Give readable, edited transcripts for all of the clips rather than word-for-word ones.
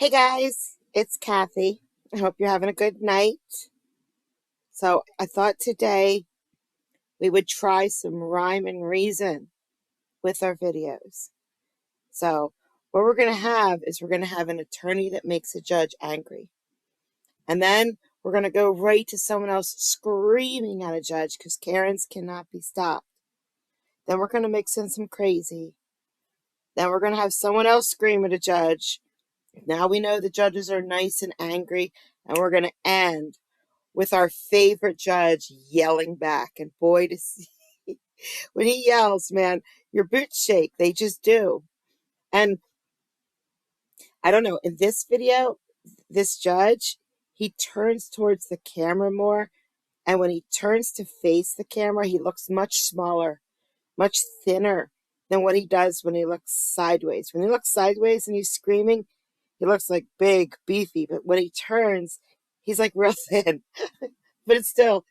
Hey guys, it's Kathy. I hope you're having a good night. So I thought today we would try some rhyme and reason with our videos. So what we're going to have is we're going to have an attorney that makes a judge angry. And then we're going to go right to someone else screaming at a judge because Karens cannot be stopped. Then we're going to mix in some crazy. Then we're going to have someone else scream at a judge. Now we know the judges are nice and angry, and we're going to end with our favorite judge yelling back. And boy, to see when he yells, man, your boots shake. They just do. And I don't know, in this video, this judge, he turns towards the camera more. And when he turns to face the camera, he looks much smaller, much thinner than what he does when he looks sideways. When he looks sideways and he's screaming, he looks like big, beefy. But when he turns, he's like real thin. But it's still,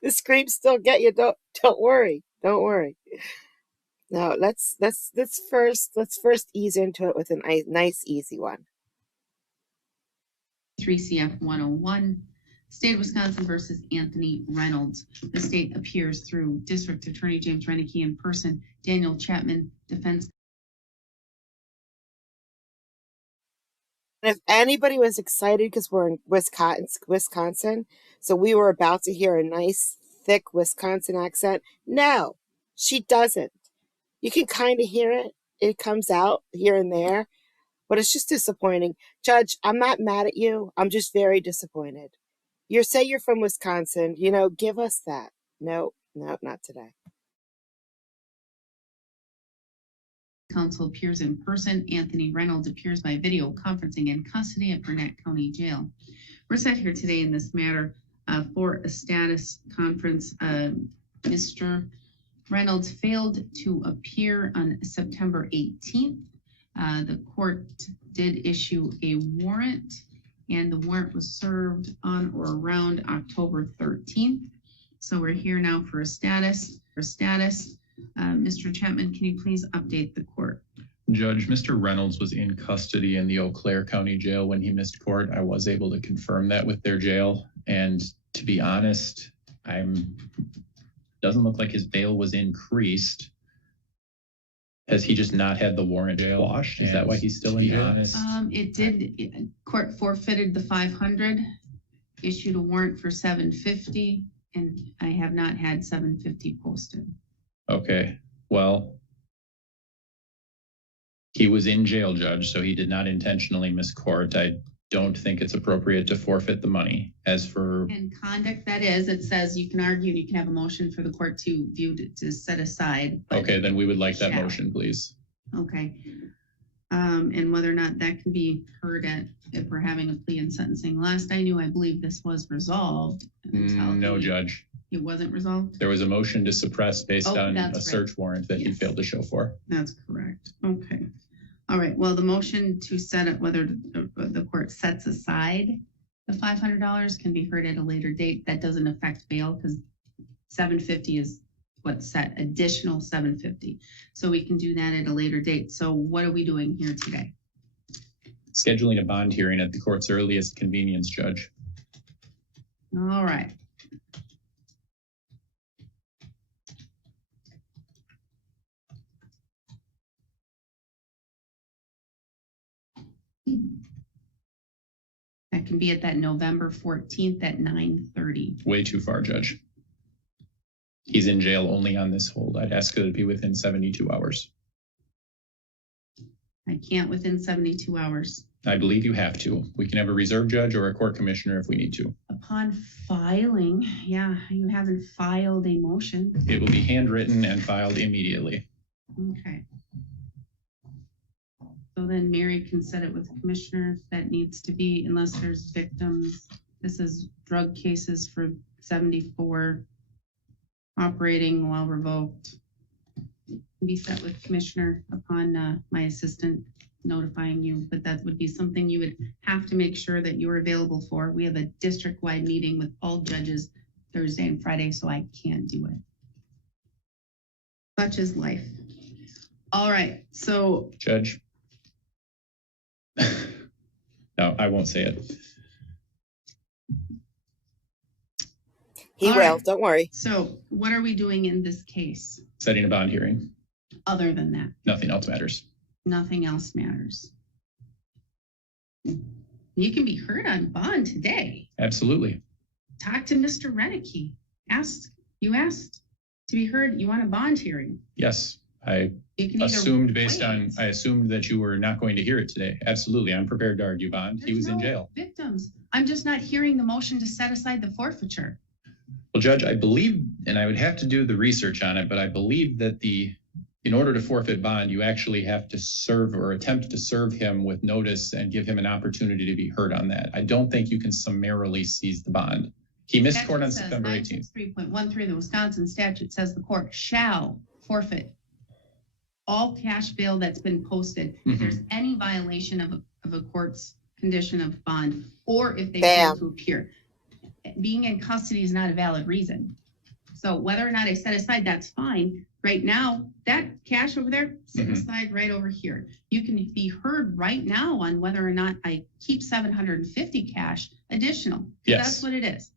the screams still get you. Don't worry. Don't worry. Now let's first ease into it with a nice easy one. 3 CF 101, State of Wisconsin versus Anthony Reynolds. The state appears through District Attorney James Reineke in person, Daniel Chapman, defense. And if anybody was excited because we're in Wisconsin, so we were about to hear a nice, thick Wisconsin accent, no, she doesn't. You can kind of hear it. It comes out here and there, but it's just disappointing. Judge, I'm not mad at you. I'm just very disappointed. You say you're from Wisconsin, give us that. No, not today. Counsel appears in person. Anthony Reynolds appears by video conferencing in custody at Burnett County Jail. We're set here today in this matter for a status conference. Mr. Reynolds failed to appear on September 18th. The court did issue a warrant, and the warrant was served on or around October 13th. So we're here now for a status. Mr. Chapman, can you please update the court? Judge, Mr. Reynolds was in custody in the Eau Claire County Jail when he missed court. I was able to confirm that with their jail. And to be honest, doesn't look like his bail was increased. Has he just not had the warrant quashed? Is that why he's still in jail? Court forfeited the $500, issued a warrant for $750, and I have not had $750 posted. Okay, well, he was in jail, Judge, so he did not intentionally miss court. I don't think it's appropriate to forfeit the money. As for and conduct, that is, it says you can argue and you can have a motion for the court to set aside. Okay, then we would like that motion, please. Okay. And whether or not that can be heard if we're having a plea and sentencing. Last I knew, I believe this was resolved. No, Judge. It wasn't resolved? There was a motion to suppress based on a search warrant that he failed to show for. That's correct. Okay. All right. Well, the motion to set it, whether the court sets aside the $500 can be heard at a later date. That doesn't affect bail because $750 is what's set, additional $750. So we can do that at a later date. So what are we doing here today? Scheduling a bond hearing at the court's earliest convenience, Judge. All right. That can be at that November 14th at 9:30. Way too far, Judge. He's in jail only on this hold. I'd ask that it be within 72 hours. I can't within 72 hours. I believe you have to. We can have a reserve judge or a court commissioner if we need to. Upon filing, yeah, you haven't filed a motion. It will be handwritten and filed immediately. Okay. So then Mary can set it with the commissioner if that needs to be, unless there's victims. This is drug cases for 74, operating while revoked. Be set with commissioner upon my assistant notifying you, but that would be something you would have to make sure that you're available for. We have a district-wide meeting with all judges Thursday and Friday, so I can't do it. Such is life. All right, so. Judge. No, I won't say it. He All will. right. Don't worry. So what are we doing in this case? Setting a bond hearing. Other than that, Nothing else matters. nothing else matters. You can be heard on bond today. Absolutely. Talk to Mr. Renicky. You asked to be heard. You want a bond hearing. Yes, I You can assumed either I assumed that you were not going to hear it today. Absolutely. I'm prepared to argue bond. He was in jail. Victims. I'm just not hearing the motion to set aside the forfeiture. Well, Judge, I believe, and I would have to do the research on it, but I believe that in order to forfeit bond, you actually have to serve or attempt to serve him with notice and give him an opportunity to be heard on that. I don't think you can summarily seize the bond. He missed court on September 18th. 3.13, the Wisconsin statute says the court shall forfeit all cash bail that's been posted. If there's any violation of a court's condition of bond, or if they fail to appear. Being in custody is not a valid reason. So whether or not I set aside, that's fine. Right now, that cash over there, set aside right over here. You can be heard right now on whether or not I keep 750 cash additional. Yes. That's what it is.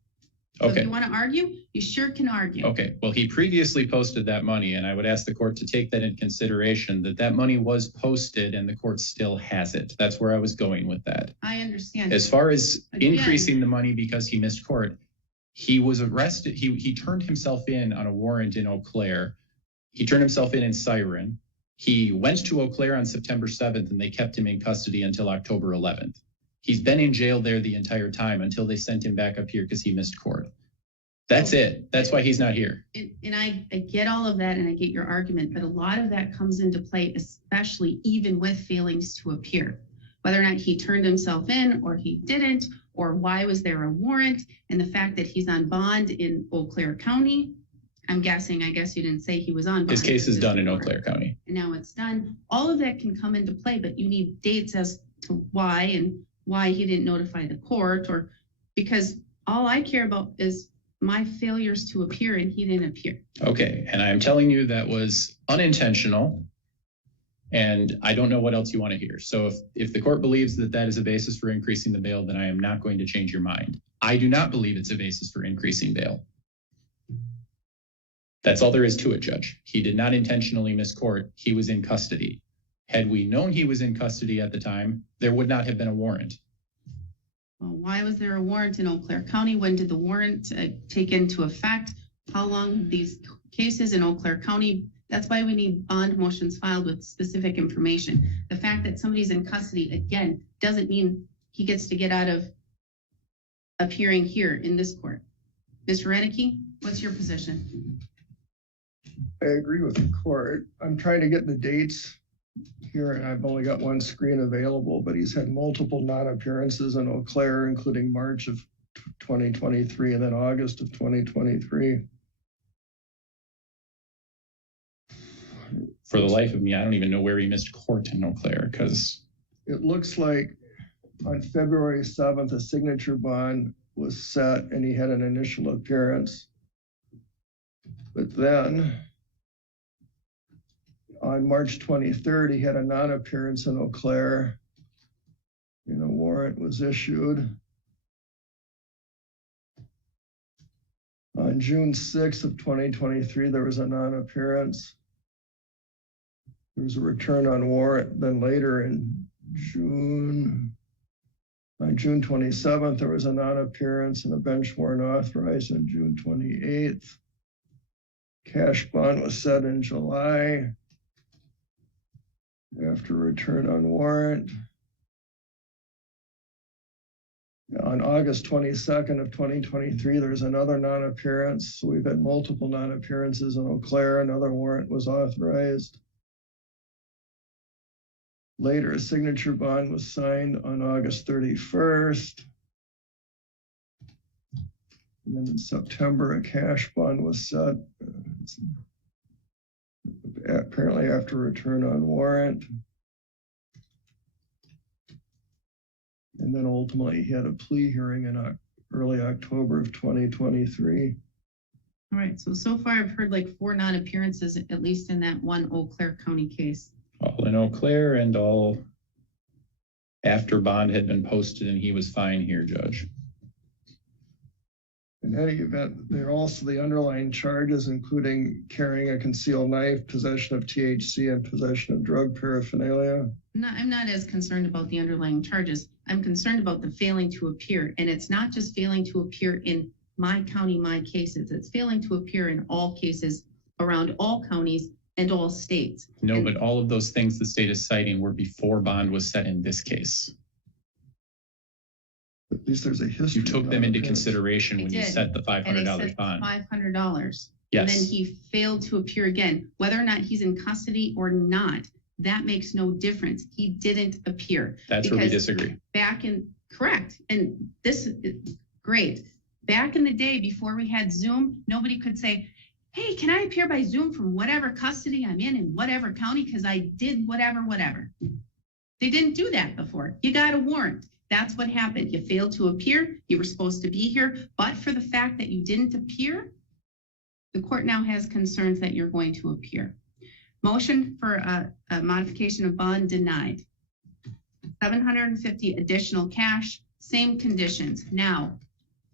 So if you want to argue, you sure can argue. Okay. Well, he previously posted that money, and I would ask the court to take that in consideration, that money was posted and the court still has it. That's where I was going with that. I understand. As far as increasing the money because he missed court, he was arrested. He turned himself in on a warrant in Eau Claire. He turned himself in Siren. He went to Eau Claire on September 7th, and they kept him in custody until October 11th. He's been in jail there the entire time until they sent him back up here because he missed court. That's it. That's why he's not here. And I get all of that, and I get your argument, but a lot of that comes into play, especially even with failings to appear. Whether or not he turned himself in or he didn't, or why was there a warrant, and the fact that he's on bond in Eau Claire County. I guess you didn't say he was on bond. His case is done in Eau Claire County. And now it's done. All of that can come into play, but you need dates as to why and why he didn't notify the court, or because all I care about is my failures to appear, and he didn't appear. Okay, and I'm telling you that was unintentional, and I don't know what else you want to hear. So if the court believes that is a basis for increasing the bail, then I am not going to change your mind. I do not believe it's a basis for increasing bail. That's all there is to it, Judge. He did not intentionally miss court. He was in custody. Had we known he was in custody at the time, there would not have been a warrant. Well, why was there a warrant in Eau Claire County? When did the warrant take into effect? How long these cases in Eau Claire County? That's why we need bond motions filed with specific information. The fact that somebody's in custody, again, doesn't mean he gets to get out of appearing here in this court. Mr. Renicky, what's your position? I agree with the court. I'm trying to get the dates here, and I've only got one screen available, but he's had multiple non-appearances in Eau Claire, including March of 2023 and then August of 2023. For the life of me, I don't even know where he missed court in Eau Claire, because it looks like on February 7th, a signature bond was set and he had an initial appearance. But then on March 23rd, he had a non-appearance in Eau Claire and a warrant was issued. On June 6th of 2023, there was a non-appearance. There was a return on warrant. Then later in on June 27th, there was a non-appearance and a bench warrant authorized on June 28th. Cash bond was set in July after return on warrant. On August 22nd of 2023, there's another non-appearance. So we've had multiple non-appearances in Eau Claire. Another warrant was authorized. Later, a signature bond was signed on August 31st. And then in September, a cash bond was set, apparently after return on warrant. And then ultimately he had a plea hearing in early October of 2023. All right, so far I've heard like 4 non-appearances, at least in that one Eau Claire County case. All in Eau Claire and all After bond had been posted and he was fine here, Judge. In any event, there are also the underlying charges, including carrying a concealed knife, possession of THC, and possession of drug paraphernalia. I'm not as concerned about the underlying charges. I'm concerned about the failing to appear. And it's not just failing to appear in my county, my cases. It's failing to appear in all cases around all counties and all states. No, but all of those things the state is citing were before bond was set in this case. At least there's a history. You took them into consideration when you did. set the $500 bond. $500. Yes. And then he failed to appear again. Whether or not he's in custody or not, that makes no difference. He didn't appear. That's where we disagree. Correct. And this is great. Back in the day, before we had Zoom, nobody could say, hey, can I appear by Zoom from whatever custody I'm in whatever county because I did whatever. They didn't do that before. You got a warrant. That's what happened. You failed to appear. You were supposed to be here. But for the fact that you didn't appear, the court now has concerns that you're going to appear. Motion for a modification of bond denied. $750 additional cash, same conditions. Now,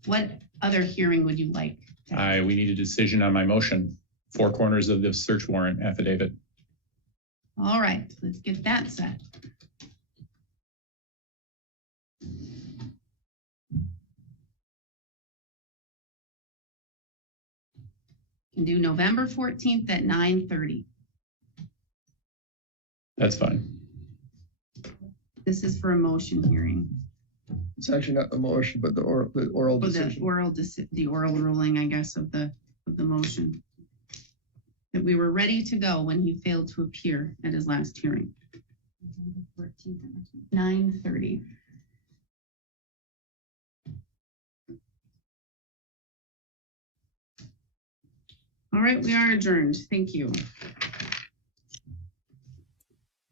what other hearing would you like? We need a decision on my motion. 4 corners of the search warrant affidavit. All right, let's get that set. Can do November 14th at 9:30. That's fine. This is for a motion hearing. It's actually not the motion, but the oral decision. The oral ruling, I guess, of the motion. That we were ready to go when he failed to appear at his last hearing. 9:30. All right, we are adjourned. Thank you.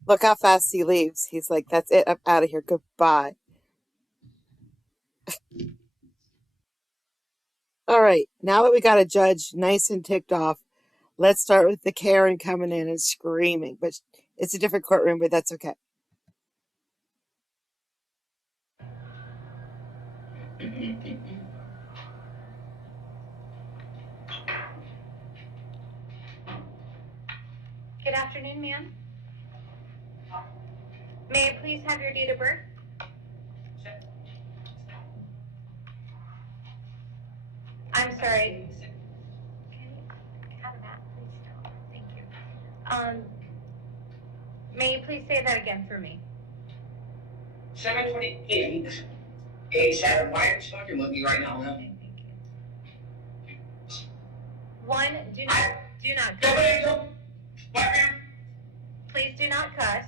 Look how fast he leaves. He's like, that's it. I'm out of here. Goodbye. All right. Now that we got a judge nice and ticked off, let's start with the Karen coming in and screaming. But it's a different courtroom, but that's okay. Good afternoon, ma'am. May I please have your date of birth? I'm sorry. Can you have that, please? No, thank you. May you please say that again for me? 7:28. 87. Why are you talking with me right now, huh? Okay, thank you. One, do not Go. What, ma'am? please do not cuss.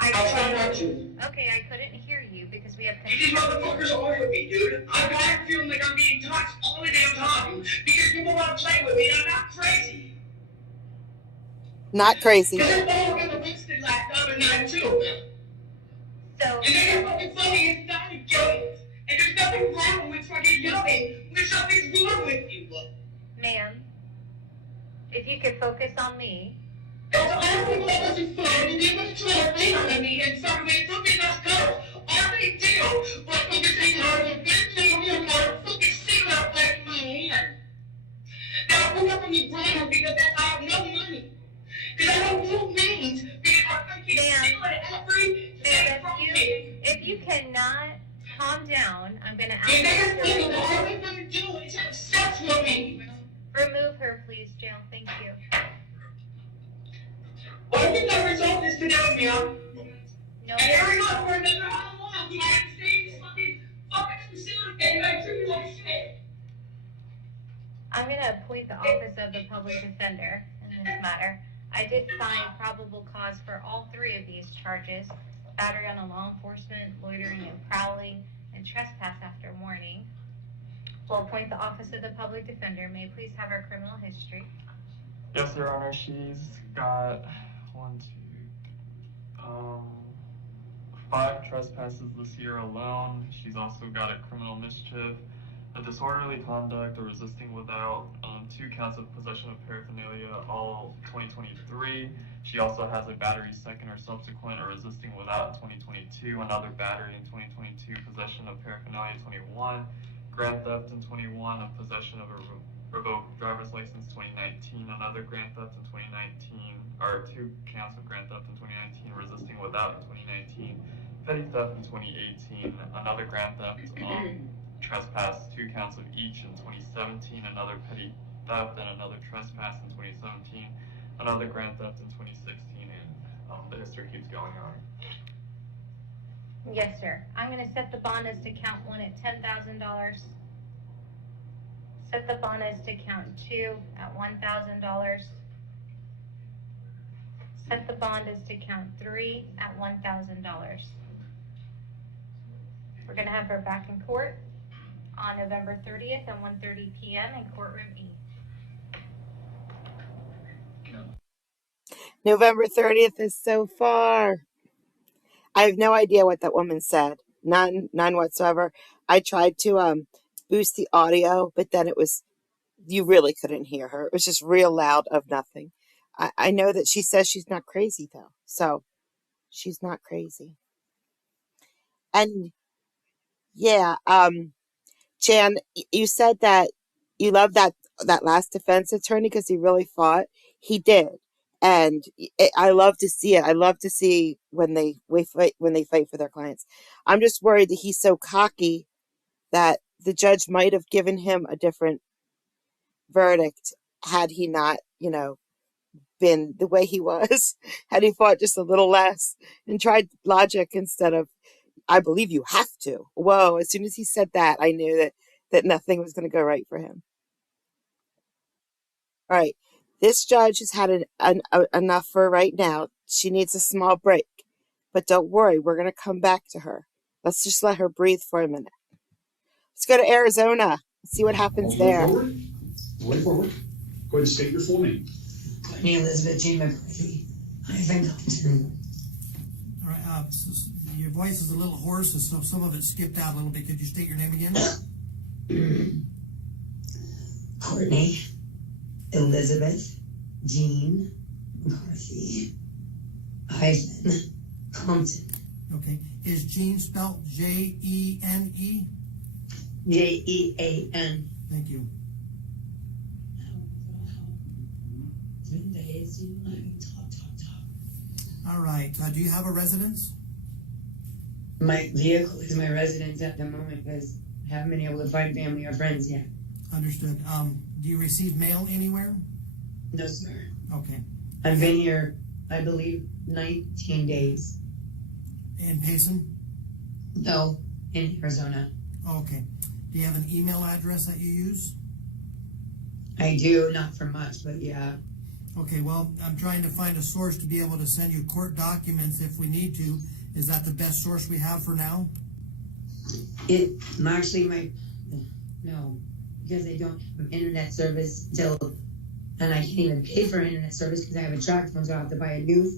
I'll try not to. Okay, I couldn't hear you because we have. These motherfuckers are with me, dude. I'm feeling like I'm being touched all the damn time because people want to play with me and I'm not crazy. Not crazy. Because they're all getting arrested like the other night, too. So. And they're fucking funny and not a game. And there's nothing wrong with fucking yelling when something's wrong with you. Ma'am, if you could focus on me. That's all people that wasn't fun and they was trying to lean on me and something they took me as girls. All they do was fucking say, no, you can't say me a fucking stick up like my hand. Now I put up on the ground because I have no money. Because I don't do names because I fucking steal every thing from me. If you cannot calm down, I'm gonna ask And you they're saying all they're gonna do is have sex with me. remove her, please, Jill. Thank you. Why did I resolve this today, ma'am? No. And every month for another how long the United States fucking facility and I treat you like shit. I'm gonna appoint the Office of the Public Defender in this matter. I did find probable cause for all 3 of these charges: battery on a law enforcement, loitering and prowling, and trespass after warning. We'll appoint the Office of the Public Defender. May I please have her criminal history? Yes, Your Honor. She's got 5 trespasses this year alone. She's also got a criminal mischief, a disorderly conduct or resisting without, 2 counts of possession of paraphernalia, all 2023. She also has a battery second or subsequent or resisting without in 2022, another battery in 2022, possession of paraphernalia 21, grand theft in 21, of possession of a revoked driver's license 2019, another grand theft in 2019, or 2 counts of grand theft in 2019, resisting without in 2019, petty theft in 2018, another grand theft, trespass, 2 counts of each in 2017, another petty theft and another trespass in 2017, another grand theft in 2016, and the history keeps going on. Yes, sir. I'm gonna set the bond as to count 1 at $10,000. Set the bond as to count 2 at $1,000. Set the bond as to count 3 at $1,000. We're gonna have her back in court on November 30th at 1:30 p.m. in courtroom E. November 30th is so far. I have no idea what that woman said. None whatsoever. I tried to boost the audio, but then you really couldn't hear her. It was just real loud of nothing. I know that she says she's not crazy though. So she's not crazy. And yeah, Jan, you said that you love that last defense attorney because he really fought. He did. And I love to see it. I love to see when they fight for their clients. I'm just worried that he's so cocky that the judge might have given him a different verdict had he not, been the way he was, had he fought just a little less and tried logic instead of, I believe you have to. Whoa, as soon as he said that, I knew that nothing was going to go right for him. All right. This judge has had enough for right now. She needs a small break. But don't worry, we're going to come back to her. Let's just let her breathe for a minute. Let's go to Arizona. See what happens there. Way forward. Go ahead and state your full name. Courtney Elizabeth Jean McCarthy. Hyphen Compton. All right, your voice is a little hoarse, so some of it skipped out a little bit. Could you state your name again? Courtney Elizabeth Jean McCarthy. Hyphen Compton. Okay. Is Jean spelled Jene? Jean. Thank you. All right. Do you have a residence? My vehicle is my residence at the moment because I haven't been able to find family or friends yet. Understood. Do you receive mail anywhere? No, sir. Okay. I've been here, I believe, 19 days. In Payson? No, in Arizona. Okay. Do you have an email address that you use? I do, not for much, but yeah. Okay, well, I'm trying to find a source to be able to send you court documents if we need to. Is that the best source we have for now? No, because I don't have internet service and I can't even pay for internet service because I have a track phone, so I have to buy a new,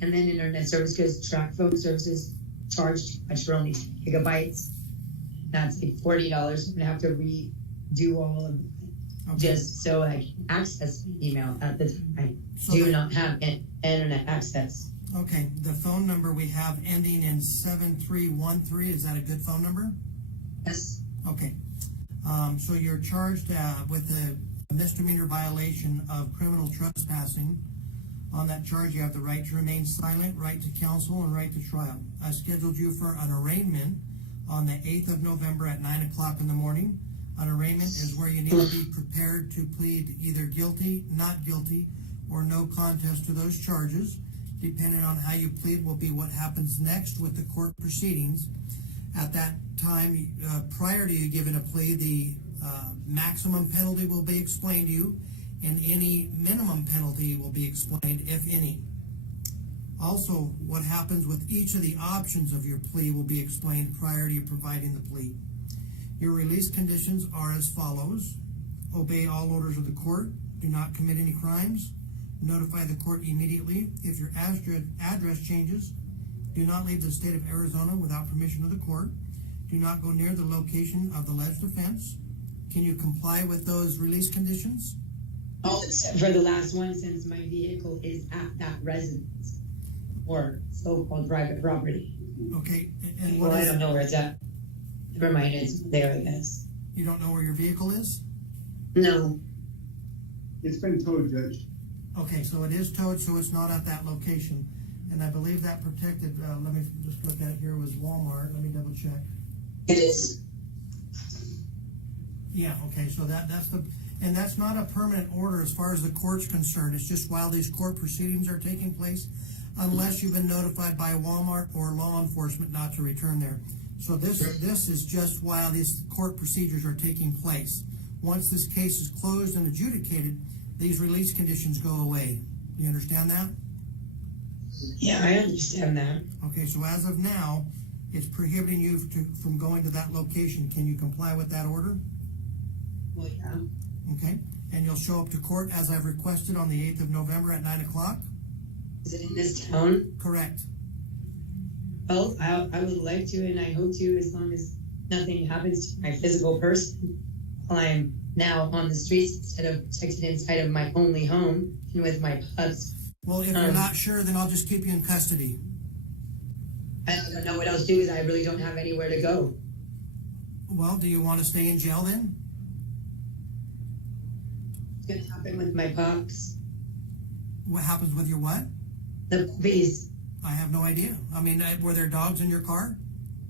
and then internet service because track phone services charge too much for only 10 gigabytes. That's like $40. I'm gonna have to redo all of it. Okay. Just so I can access my email at the time. I do not have internet access. Okay, the phone number we have ending in 7313, is that a good phone number? Yes. Okay. So you're charged with a misdemeanor violation of criminal trespassing. On that charge, you have the right to remain silent, right to counsel, and right to trial. I scheduled you for an arraignment on the 8th of November at 9 o'clock in the morning. An arraignment is where you need to be prepared to plead either guilty, not guilty, or no contest to those charges. Depending on how you plead will be what happens next with the court proceedings. At that time, prior to you giving a plea, the maximum penalty will be explained to you, and any minimum penalty will be explained, if any. Also, what happens with each of the options of your plea will be explained prior to you providing the plea. Your release conditions are as follows. Obey all orders of the court. Do not commit any crimes. Notify the court immediately if your address changes. Do not leave the state of Arizona without permission of the court. Do not go near the location of the alleged offense. Can you comply with those release conditions? Oh, except for the last one, since my vehicle is at that residence or so-called private property. Okay, and Well, I don't know where it's at. Never mind, it's there, I guess. You don't know where your vehicle is? No. It's been towed, Judge. Okay, so it is towed, so it's not at that location. And I believe that protected, let me just look at it here, was Walmart. Let me double check. It is. Yeah, okay, so and that's not a permanent order as far as the court's concerned. It's just while these court proceedings are taking place, unless you've been notified by Walmart or law enforcement not to return there. So this is just while these court procedures are taking place. Once this case is closed and adjudicated, these release conditions go away. You understand that? Yeah, I understand that. Okay, so as of now, it's prohibiting you from going to that location. Can you comply with that order? Well, yeah. Okay, and you'll show up to court as I've requested on the 8th of November at 9 o'clock? Is it in this town? Correct. Well, I would like to, and I hope to, as long as nothing happens to my physical person while I'm now on the streets instead of protected inside of my only home and with my pups. Well, if you're not sure, then I'll just keep you in custody. I don't know what else to do, because I really don't have anywhere to go. Well, do you want to stay in jail then? What's going to happen with my pups? What happens with your what? The puppies. I have no idea. I mean, were there dogs in your car?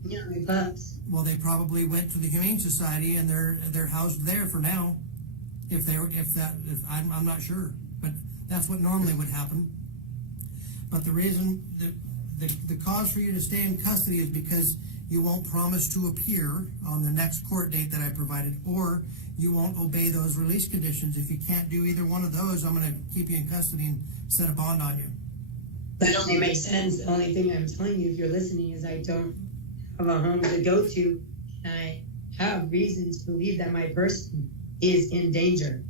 Yeah, my pups. Well, they probably went to the Humane Society and they're housed there for now. I'm not sure, but that's what normally would happen. But the reason that the cause for you to stay in custody is because you won't promise to appear on the next court date that I provided, or you won't obey those release conditions. If you can't do either one of those, I'm going to keep you in custody and set a bond on you. That only makes sense. The only thing I'm telling you, if you're listening, is I don't have a home to go to, and I have reason to believe that my person is in danger.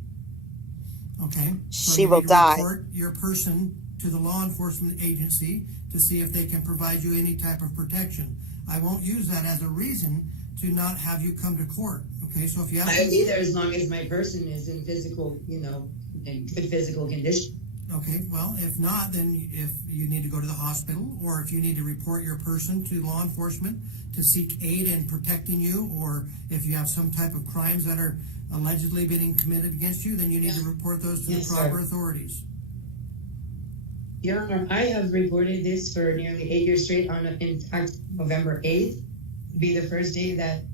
Okay. So She you will need to die. report your person to the law enforcement agency to see if they can provide you any type of protection. I won't use that as a reason to not have you come to court. Okay, so if you have... I would be there as long as my person is in physical, in good physical condition. Okay, well, if not, then if you need to go to the hospital, or if you need to report your person to law enforcement to seek aid in protecting you, or if you have some type of crimes that are allegedly being committed against you, then you need to report those to the proper authorities. Your Honor, I have reported this for nearly 8 years straight. In fact, November 8th would be the first day that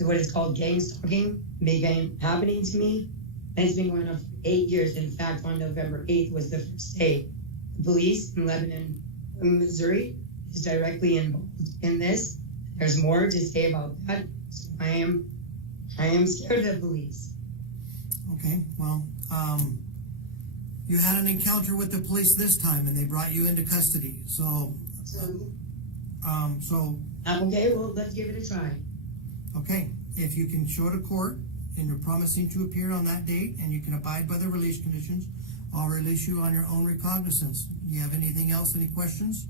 what is called gang stalking began happening to me. And it's been going on for 8 years. In fact, on November 8th was the first day. The police in Lebanon, Missouri is directly involved in this. There's more to say about that. So I am scared of the police. Okay, well, you had an encounter with the police this time, and they brought you into custody. So, Okay, well, let's give it a try. okay, if you can show to court and you're promising to appear on that date and you can abide by the release conditions, I'll release you on your own recognizance. Do you have anything else, any questions?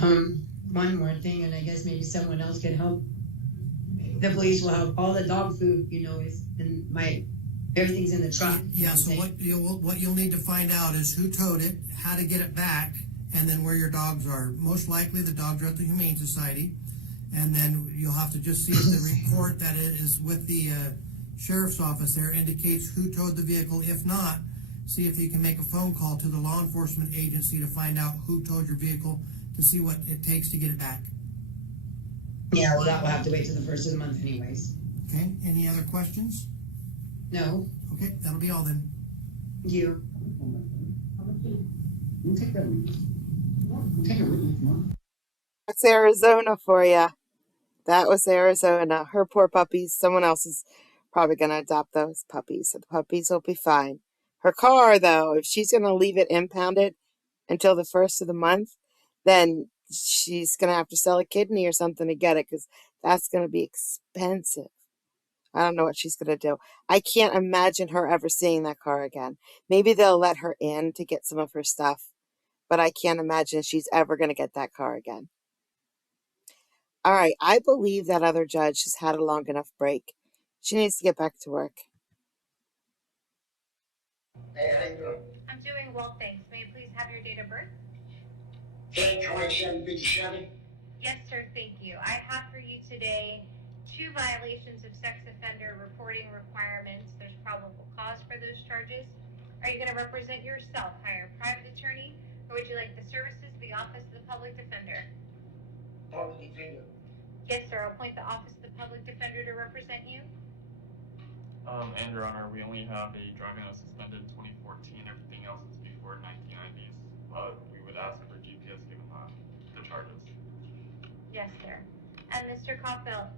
One more thing, and I guess maybe someone else can help. The police will have all the dog food, is in everything's in the truck. Yeah, so what you'll need to find out is who towed it, how to get it back, and then where your dogs are. Most likely the dogs are at the Humane Society, and then you'll have to just see if the report that it is with the sheriff's office there indicates who towed the vehicle. If not, see if you can make a phone call to the law enforcement agency to find out who towed your vehicle to see what it takes to get it back. Yeah, well, that will have to wait till the first of the month anyways. Okay, any other questions? No. Okay, that'll be all then. Thank you. We'll take that with you. We'll take it with you if you want. That's Arizona for you. That was Arizona. Her poor puppies. Someone else is probably going to adopt those puppies. So the puppies will be fine. Her car, though, if she's going to leave it impounded until the first of the month, then she's going to have to sell a kidney or something to get it, because that's going to be expensive. I don't know what she's going to do. I can't imagine her ever seeing that car again. Maybe they'll let her in to get some of her stuff, but I can't imagine she's ever going to get that car again. All right, I believe that other judge has had a long enough break. She needs to get back to work. Hey, how you doing? I'm doing well, thanks. May I please have your date of birth? 10/27/57. Yes, sir, thank you. I have for you today 2 violations of sex offender reporting requirements. There's probable cause for those charges. Are you going to represent yourself, hire a private attorney, or would you like the services of the Office of the Public Defender? Public defender. Yes, sir, I'll appoint the Office of the Public Defender to represent you. And Your Honor, we only have a driving that was suspended in 2014. Everything else is before 1990s. But we would ask for GPS given the charges. Yes, sir. And Mr. Caulfield,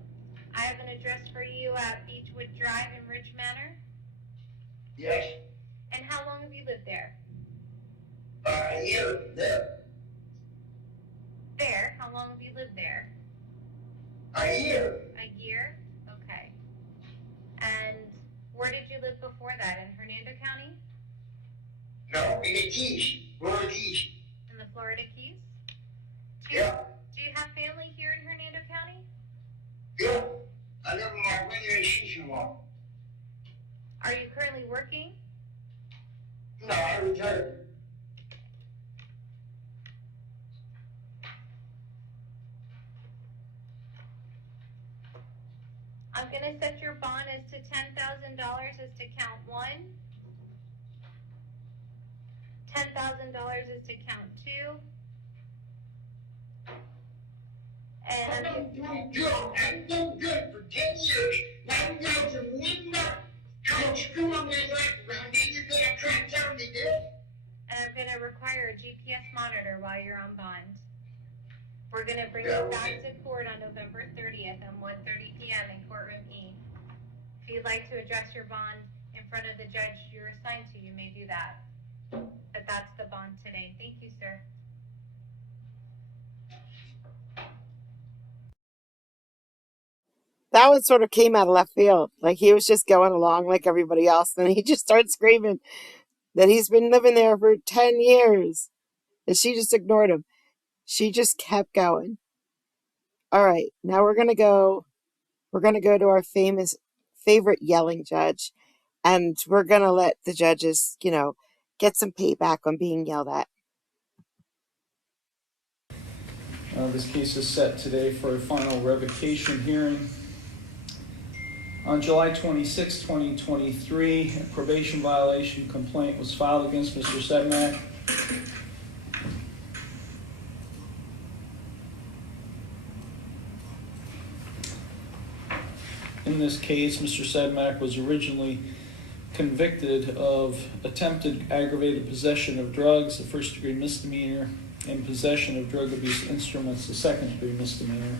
I have an address for you at Beechwood Drive in Ridge Manor. Yes. And how long have you lived there? A year there. There? How long have you lived there? A year. A year? Okay. And where did you live before that? In Hernando County? No, in the Keys. Florida Keys. In the Florida Keys? Yeah. Do you have family here in Hernando County? Yeah. I live with my brother and sister-in-law. Are you currently working? No, I retired. I'm going to set your bond as to $10,000 as to count 1. $10,000 is to count 2. And I'm doing good. I'm doing good for 10 years. Now I'm down to 1 month. Don't screw up my life around me. You're going to try and tell me this? and I'm going to require a GPS monitor while you're on bond. We're going to bring Yeah, you back okay. to court on November 30th at 1:30 p.m. in courtroom E. If you'd like to address your bond in front of the judge you're assigned to, you may do that. But that's the bond today. Thank you, sir. That one sort of came out of left field. Like he was just going along like everybody else. And he just started screaming that he's been living there for 10 years. And she just ignored him. She just kept going. All right, now we're gonna go to our favorite yelling judge. And we're gonna let the judges, get some payback on being yelled at. This case is set today for a final revocation hearing. On July 26, 2023, a probation violation complaint was filed against Mr. Sedmak. In this case, Mr. Sedmak was originally convicted of attempted aggravated possession of drugs, a first-degree misdemeanor, and possession of drug abuse instruments, a second-degree misdemeanor.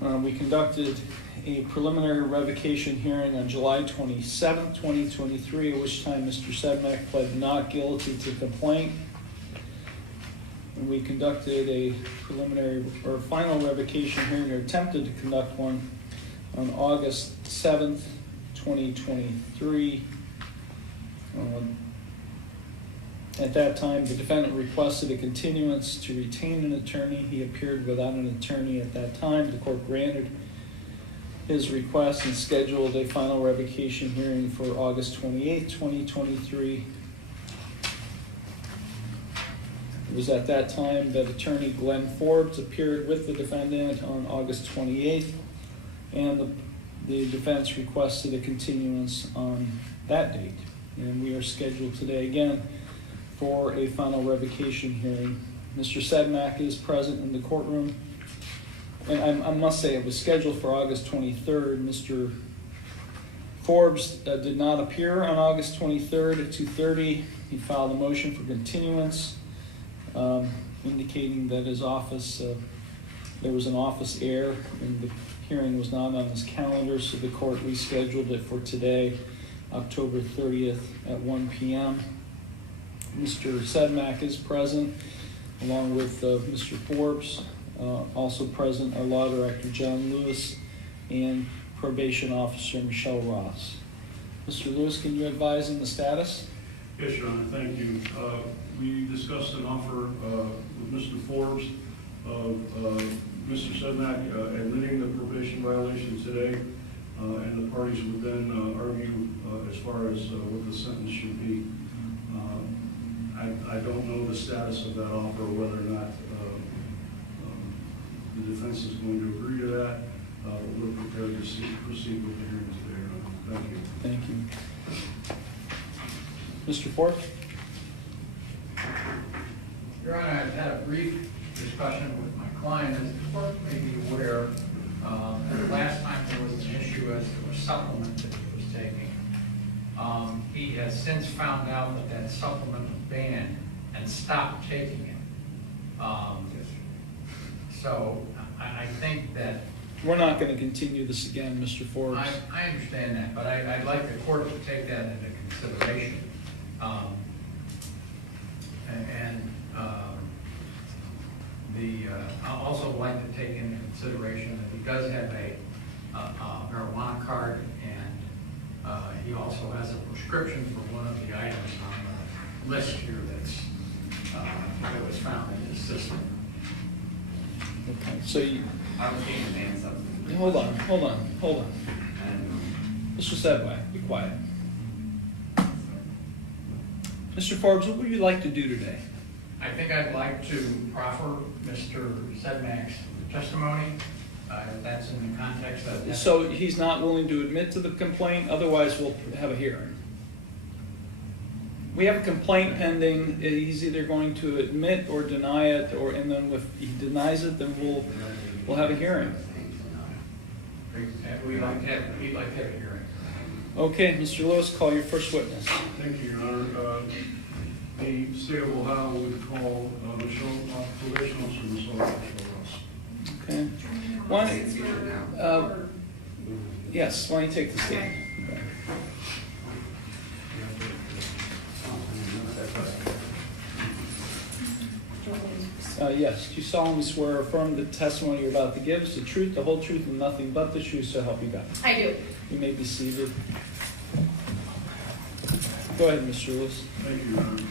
We conducted a preliminary revocation hearing on July 27, 2023, at which time Mr. Sedmak pled not guilty to complaint. And we conducted a preliminary or final revocation hearing, or attempted to conduct one, on August 7th, 2023. At that time, the defendant requested a continuance to retain an attorney. He appeared without an attorney at that time. The court granted his request and scheduled a final revocation hearing for August 28, 2023. It was at that time that attorney Glenn Forbes appeared with the defendant on August 28th, and the defense requested a continuance on that date. And we are scheduled today again for a final revocation hearing. Mr. Sedmak is present in the courtroom. And I must say, it was scheduled for August 23rd. Mr. Forbes did not appear on August 23rd at 2:30. He filed a motion for continuance, indicating that his office, there was an office error and the hearing was not on his calendar, so the court rescheduled it for today, October 30th at 1 p.m. Mr. Sedmak is present, along with Mr. Forbes. Also present are Law Director John Lewis and Probation Officer Michelle Ross. Mr. Lewis, can you advise on the status? Yes, Your Honor, thank you. We discussed an offer with Mr. Forbes of Mr. Sedmak admitting the probation violation today, and the parties would then argue as far as what the sentence should be. I don't know the status of that offer, whether or not the defense is going to agree to that. We're prepared to proceed with the hearing today, Your Honor. Thank you. Thank you. Mr. Ford? Your Honor, I've had a brief discussion with my client. As the court may be aware, the last time there was an issue as to a supplement that he was taking. He has since found out that that supplement was banned and stopped taking it. So I think that... We're not going to continue this again, Mr. Forbes. I understand that, but I'd like the court to take that into consideration. I'll also like to take into consideration that he does have a marijuana card, and he also has a prescription for one of the items on the list here that was found in his system. Okay, so you... I don't think he banned something. Hold on. Mr. Sedmak, be quiet. Mr. Forbes, what would you like to do today? I think I'd like to proffer Mr. Sedmak's testimony. That's in the context of... So he's not willing to admit to the complaint, otherwise we'll have a hearing. We have a complaint pending. He's either going to admit or deny it, and then if he denies it, then we'll have a hearing. We'd like to have a hearing. Okay, Mr. Lewis, call your first witness. Thank you, Your Honor. The state of Ohio would call probation officer Michelle Ross. Okay. Yes, why don't you take the stand? Yes, do you solemnly swear or affirm that the testimony you're about to give is the truth, the whole truth, and nothing but the truth, so help you God? I do. You may be seated. Go ahead, Mr. Lewis. Thank you, Your Honor.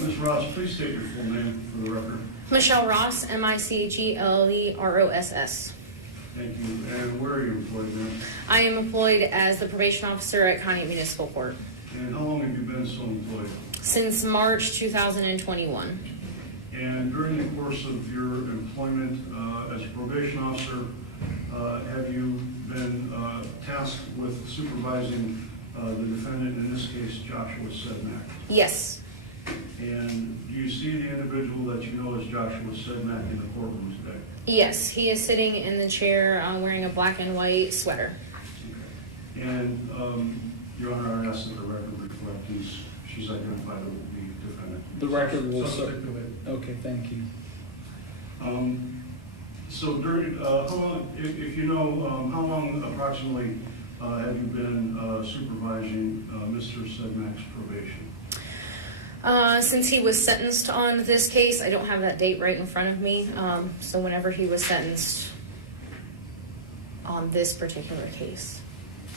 Ms. Ross, please state your full name for the record. Michelle Ross, MICHELLEROSS. Thank you. And where are you employed, ma'am? I am employed as the probation officer at Conneaut Municipal Court. And how long have you been so employed? Since March 2021. And during the course of your employment as a probation officer, have you been tasked with supervising the defendant, in this case, Joshua Sedmak? Yes. And do you see the individual that you know as Joshua Sedmak in the courtroom today? Yes, he is sitting in the chair wearing a black and white sweater. Okay. And Your Honor, I ask that the record reflect she's identified the defendant. The record will okay, thank you. So during, how long, if you know, how long approximately have you been supervising Mr. Sedmak's probation? Since he was sentenced on this case, I don't have that date right in front of me. So whenever he was sentenced on this particular case.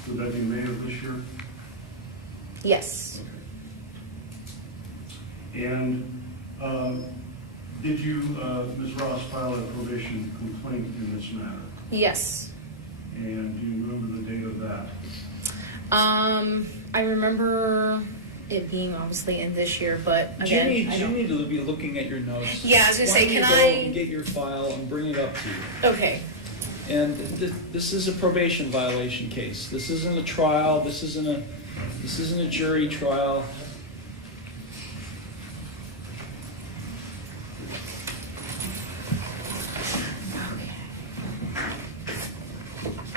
Would that be May of this year? Yes. Okay. And did you, Ms. Ross, file a probation complaint in this matter? Yes. And do you remember the date of that? I remember it being obviously in this year, but again, you need to be looking at your notes. Yeah, I was gonna say, can Why don't you I go and get your file and bring it up to you? Okay. And this is a probation violation case. This isn't a trial. This isn't a jury trial.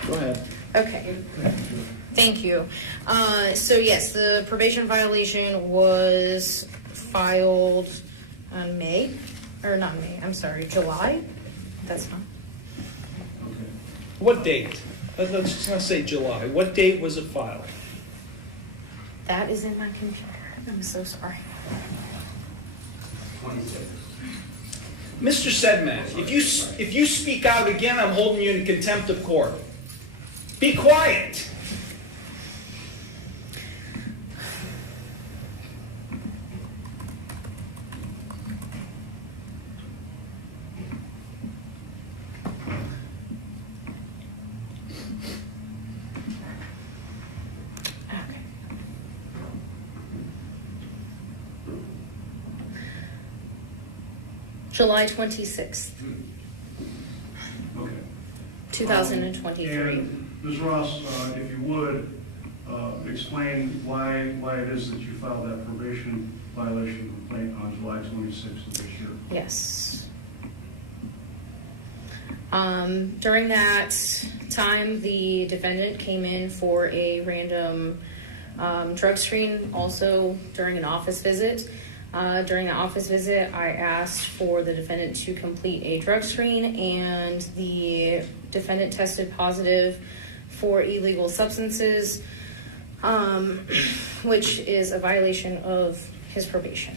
Go ahead. Okay. Thank you. So yes, the probation violation was filed on July. That's fine. Okay. What date? Let's just not say July. What date was it filed? That is in my computer. I'm so sorry. 26. Mr. Sedmak, if you speak out again, I'm holding you in contempt of court. Be quiet. July 26th, Okay. 2023. And Ms. Ross, if you would, explain why it is that you filed that probation violation complaint on July 26th of this year. Yes. During that time, the defendant came in for a random drug screen, also during an office visit. During the office visit, I asked for the defendant to complete a drug screen, and the defendant tested positive for illegal substances, which is a violation of his probation.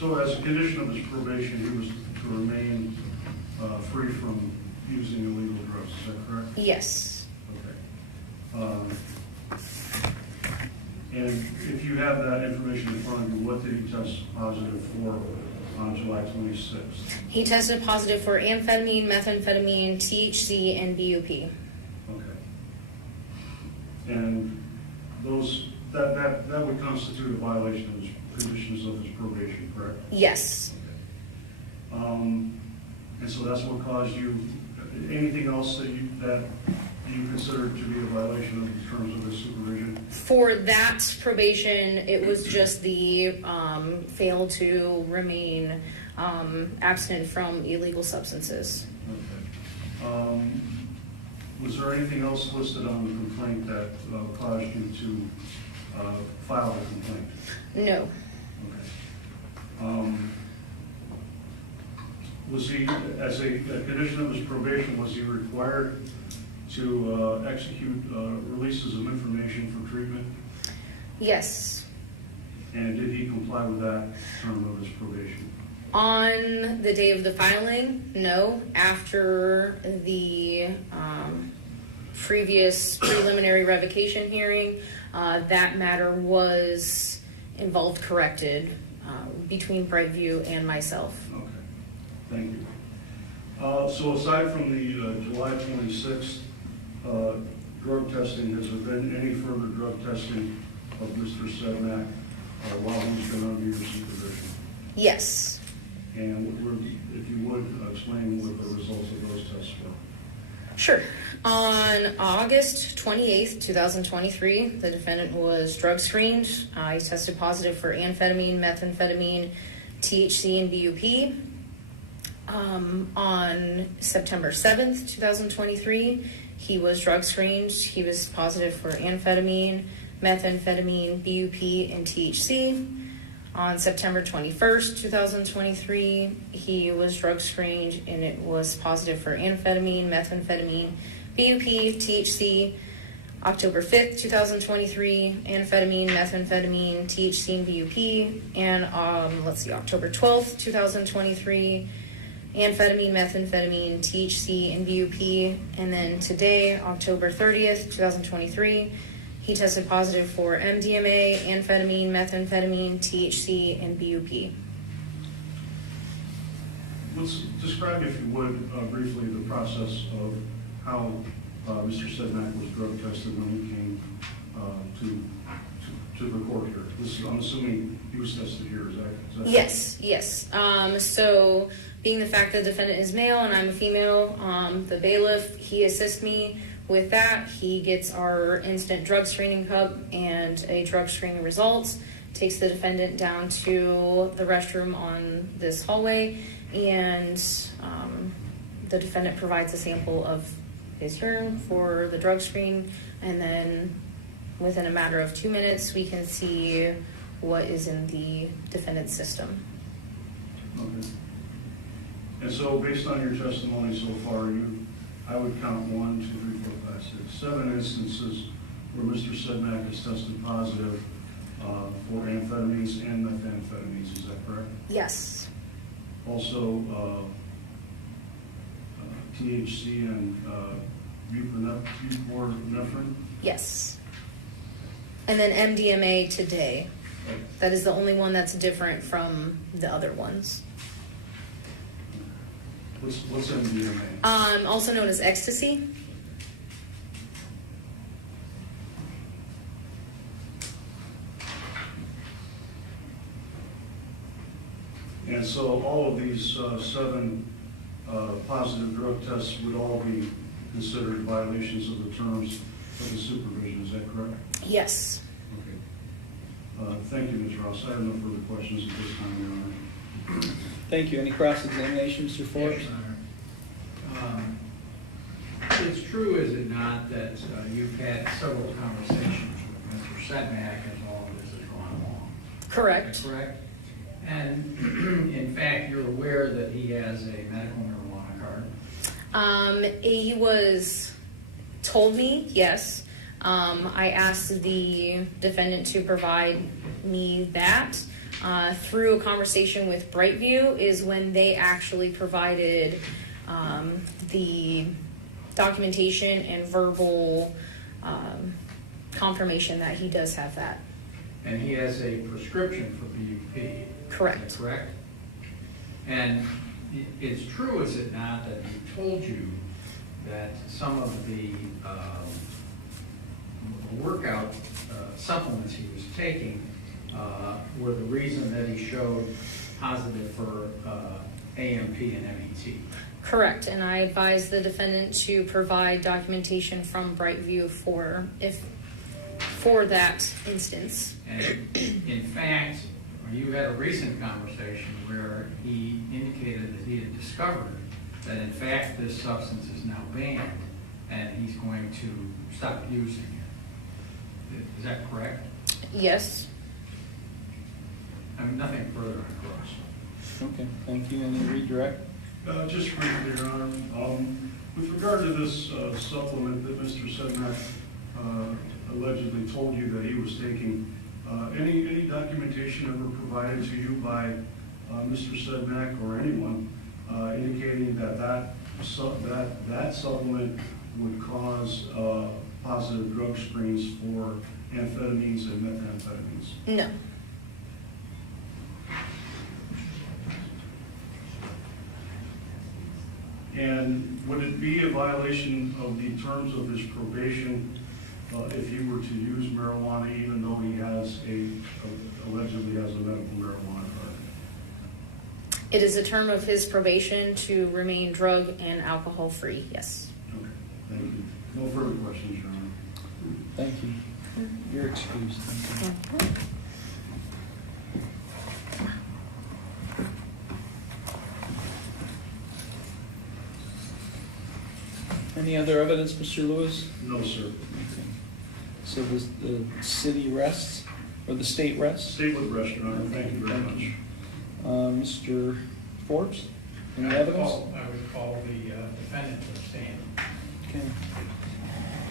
So as a condition of his probation, he was to remain free from using illegal drugs, is that correct? Yes. Okay. And if you have that information in front of you, what did he test positive for on July 26th? He tested positive for amphetamine, methamphetamine, THC, and BUP. Okay. And those, that would constitute a violation of his conditions of his probation, correct? Yes. And so that's what caused you, anything else that you considered to be a violation of the terms of his supervision? For that probation, it was just the fail to remain abstinent from illegal substances. Okay. Was there anything else listed on the complaint that caused you to file a complaint? No. Okay. Was he, as a condition of his probation, was he required to execute releases of information for treatment? Yes. And did he comply with that term of his probation? On the day of the filing, no. After the previous preliminary revocation hearing, that matter was corrected between Brightview and myself. Okay, thank you. So aside from the July 26th drug testing, has there been any further drug testing of Mr. Sedmak while he's been under your supervision? Yes. And if you would, explain what the results of those tests were. Sure. On August 28th, 2023, the defendant was drug screened. He tested positive for amphetamine, methamphetamine, THC, and BUP. On September 7th, 2023, he was drug screened. He was positive for amphetamine, methamphetamine, BUP, and THC. On September 21st, 2023, he was drug screened and it was positive for amphetamine, methamphetamine, BUP, THC. October 5th, 2023, amphetamine, methamphetamine, THC, and BUP. And October 12th, 2023, amphetamine, methamphetamine, THC, and BUP. And then today, October 30th, 2023, he tested positive for MDMA, amphetamine, methamphetamine, THC, and BUP. Let's describe, if you would, briefly the process of how Mr. Sedmak was drug tested when he came to the court here. I'm assuming he was tested here, is that Yes, yes. So being the fact that the defendant is male and I'm a female, the bailiff, he assists me with that. He gets our instant drug screening cup and a drug screening results, takes the defendant down to the restroom on this hallway, and the defendant provides a sample of his urine for the drug screen, and then within a matter of 2 minutes, we can see what is in the defendant's system. Okay. And so based on your testimony so far, I would count 1, 2, 3, 4, 5, 6, 7 instances where Mr. Sedmak has tested positive for amphetamines and methamphetamines, is that correct? Yes. Also, THC and buprenorphine? Yes. And then MDMA today. That is the only one that's different from the other ones. What's MDMA? Also known as ecstasy. And so all of these 7 positive drug tests would all be considered violations of the terms of the supervision, is that correct? Yes. Okay. Thank you, Ms. Ross. I have no further questions at this time, Your Honor. Thank you. Any cross-examination, Mr. Forbes? Yes, Your Honor. It's true, is it not, that you've had several conversations with Mr. Sedmak as all of this has gone along? Correct. Is that correct? And in fact, you're aware that he has a medical marijuana card? He was told me, yes. I asked the defendant to provide me that. Through a conversation with Brightview is when they actually provided the documentation and verbal confirmation that he does have that. And he has a prescription for BUP? Correct. Is that correct? And it's true, is it not, that he told you that some of the workout supplements he was taking were the reason that he showed positive for AMP and MET? Correct, and I advised the defendant to provide documentation from Brightview for that instance. And in fact, you had a recent conversation where he indicated that he had discovered that in fact this substance is now banned and he's going to stop using it. Is that correct? Yes. I mean, nothing further on cross. Okay, thank you. Any redirect? Just briefly, Your Honor. With regard to this supplement that Mr. Sedmak allegedly told you that he was taking, any documentation ever provided to you by Mr. Sedmak or anyone indicating that supplement would cause positive drug screens for amphetamines and methamphetamines? No. And would it be a violation of the terms of his probation if he were to use marijuana even though he has allegedly has a medical marijuana card? It is a term of his probation to remain drug and alcohol free, yes. Okay, thank you. No further questions, Your Honor. Thank you. You're excused. Thank you. Any other evidence, Mr. Lewis? No, sir. Okay. So the city rests, or the state rests? State would rest, Your Honor. Thank you very much. Mr. Forbes, any evidence? I would call the defendant to abstain. Okay.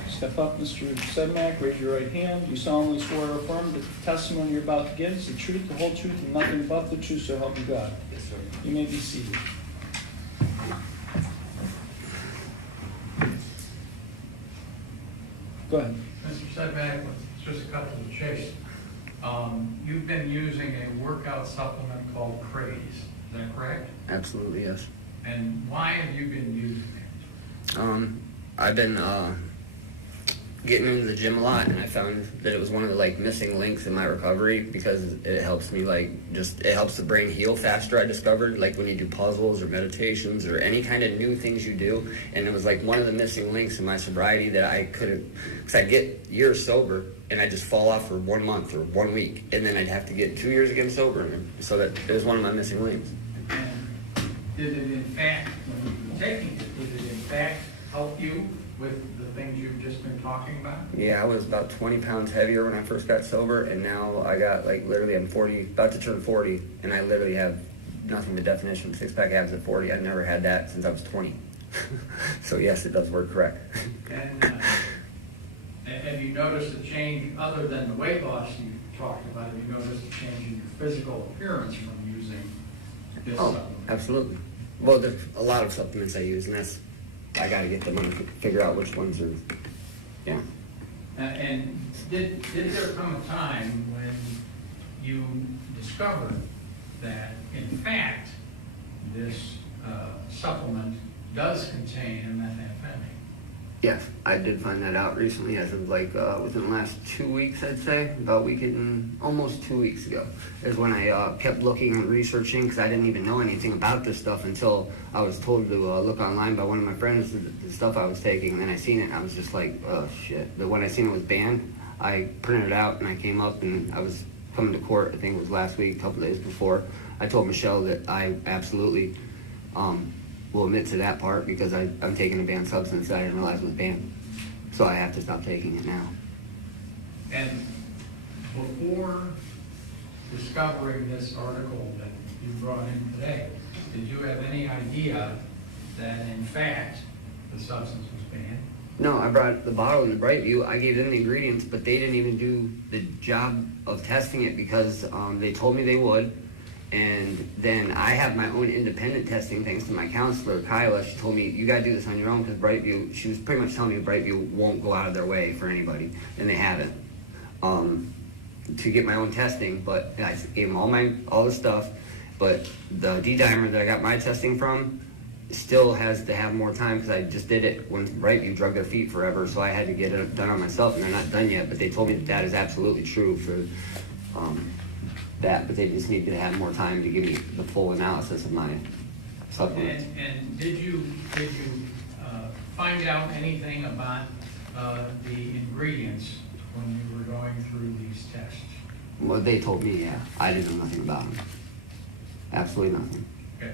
Step up, Mr. Sedmak, raise your right hand. You solemnly swear or affirm that the testimony you're about to give is the truth, the whole truth, and nothing but the truth, so help you God. Yes, sir. You may be seated. Go ahead. Mr. Sedmak, just a couple to chase. You've been using a workout supplement called Craze, is that correct? Absolutely, yes. And why have you been using it? I've been getting into the gym a lot, and I found that it was one of the missing links in my recovery because it helps me it helps the brain heal faster. I discovered when you do puzzles or meditations or any kind of new things you do, and it was one of the missing links in my sobriety that I couldn't, because I'd get years sober and I'd just fall off for 1 month or 1 week, and then I'd have to get 2 years again sober, so that it was one of my missing links. And did it in fact, when you were taking it, did it in fact help you with the things you've just been talking about? Yeah, I was about 20 pounds heavier when I first got sober, and now I got literally I'm 40, about to turn 40, and I literally have nothing but definition, 6-pack abs at 40. I've never had that since I was 20. So yes, it does work correct. And have you noticed a change other than the weight loss you talked about? Have you noticed a change in your physical appearance from using this supplement? Absolutely. Well, there's a lot of supplements I use, and I got to get them and figure out which ones are, yeah. And did there come a time when you discovered that, in fact, this supplement does contain a methamphetamine? Yes, I did find that out recently, as of like within the last 2 weeks, I'd say. About a week and almost 2 weeks ago is when I kept looking and researching, because I didn't even know anything about this stuff until I was told to look online by one of my friends, the stuff I was taking, and then I seen it and I was just like, oh shit. But when I seen it was banned, I printed it out and I came up and I was coming to court, I think it was last week, a couple days before. I told Michelle that I absolutely will admit to that part, because I'm taking a banned substance that I didn't realize was banned. So I have to stop taking it now. And before discovering this article that you brought in today, did you have any idea that in fact the substance was banned? No, I brought the bottle in the Brightview. I gave them the ingredients, but they didn't even do the job of testing it, because they told me they would. And then I have my own independent testing thanks to my counselor, Kyla. She told me, you gotta do this on your own, because Brightview, she was pretty much telling me Brightview won't go out of their way for anybody, and they haven't, to get my own testing. But I gave them all the stuff, but the D-dimer that I got my testing from still has to have more time, because I just did it when Brightview drug their feet forever, so I had to get it done on myself, and they're not done yet. But they told me that is absolutely true for that, but they just need to have more time to give me the full analysis of my supplements. And did you find out anything about the ingredients when you were going through these tests? Well, they told me, yeah. I didn't know nothing about them. Absolutely nothing. Okay.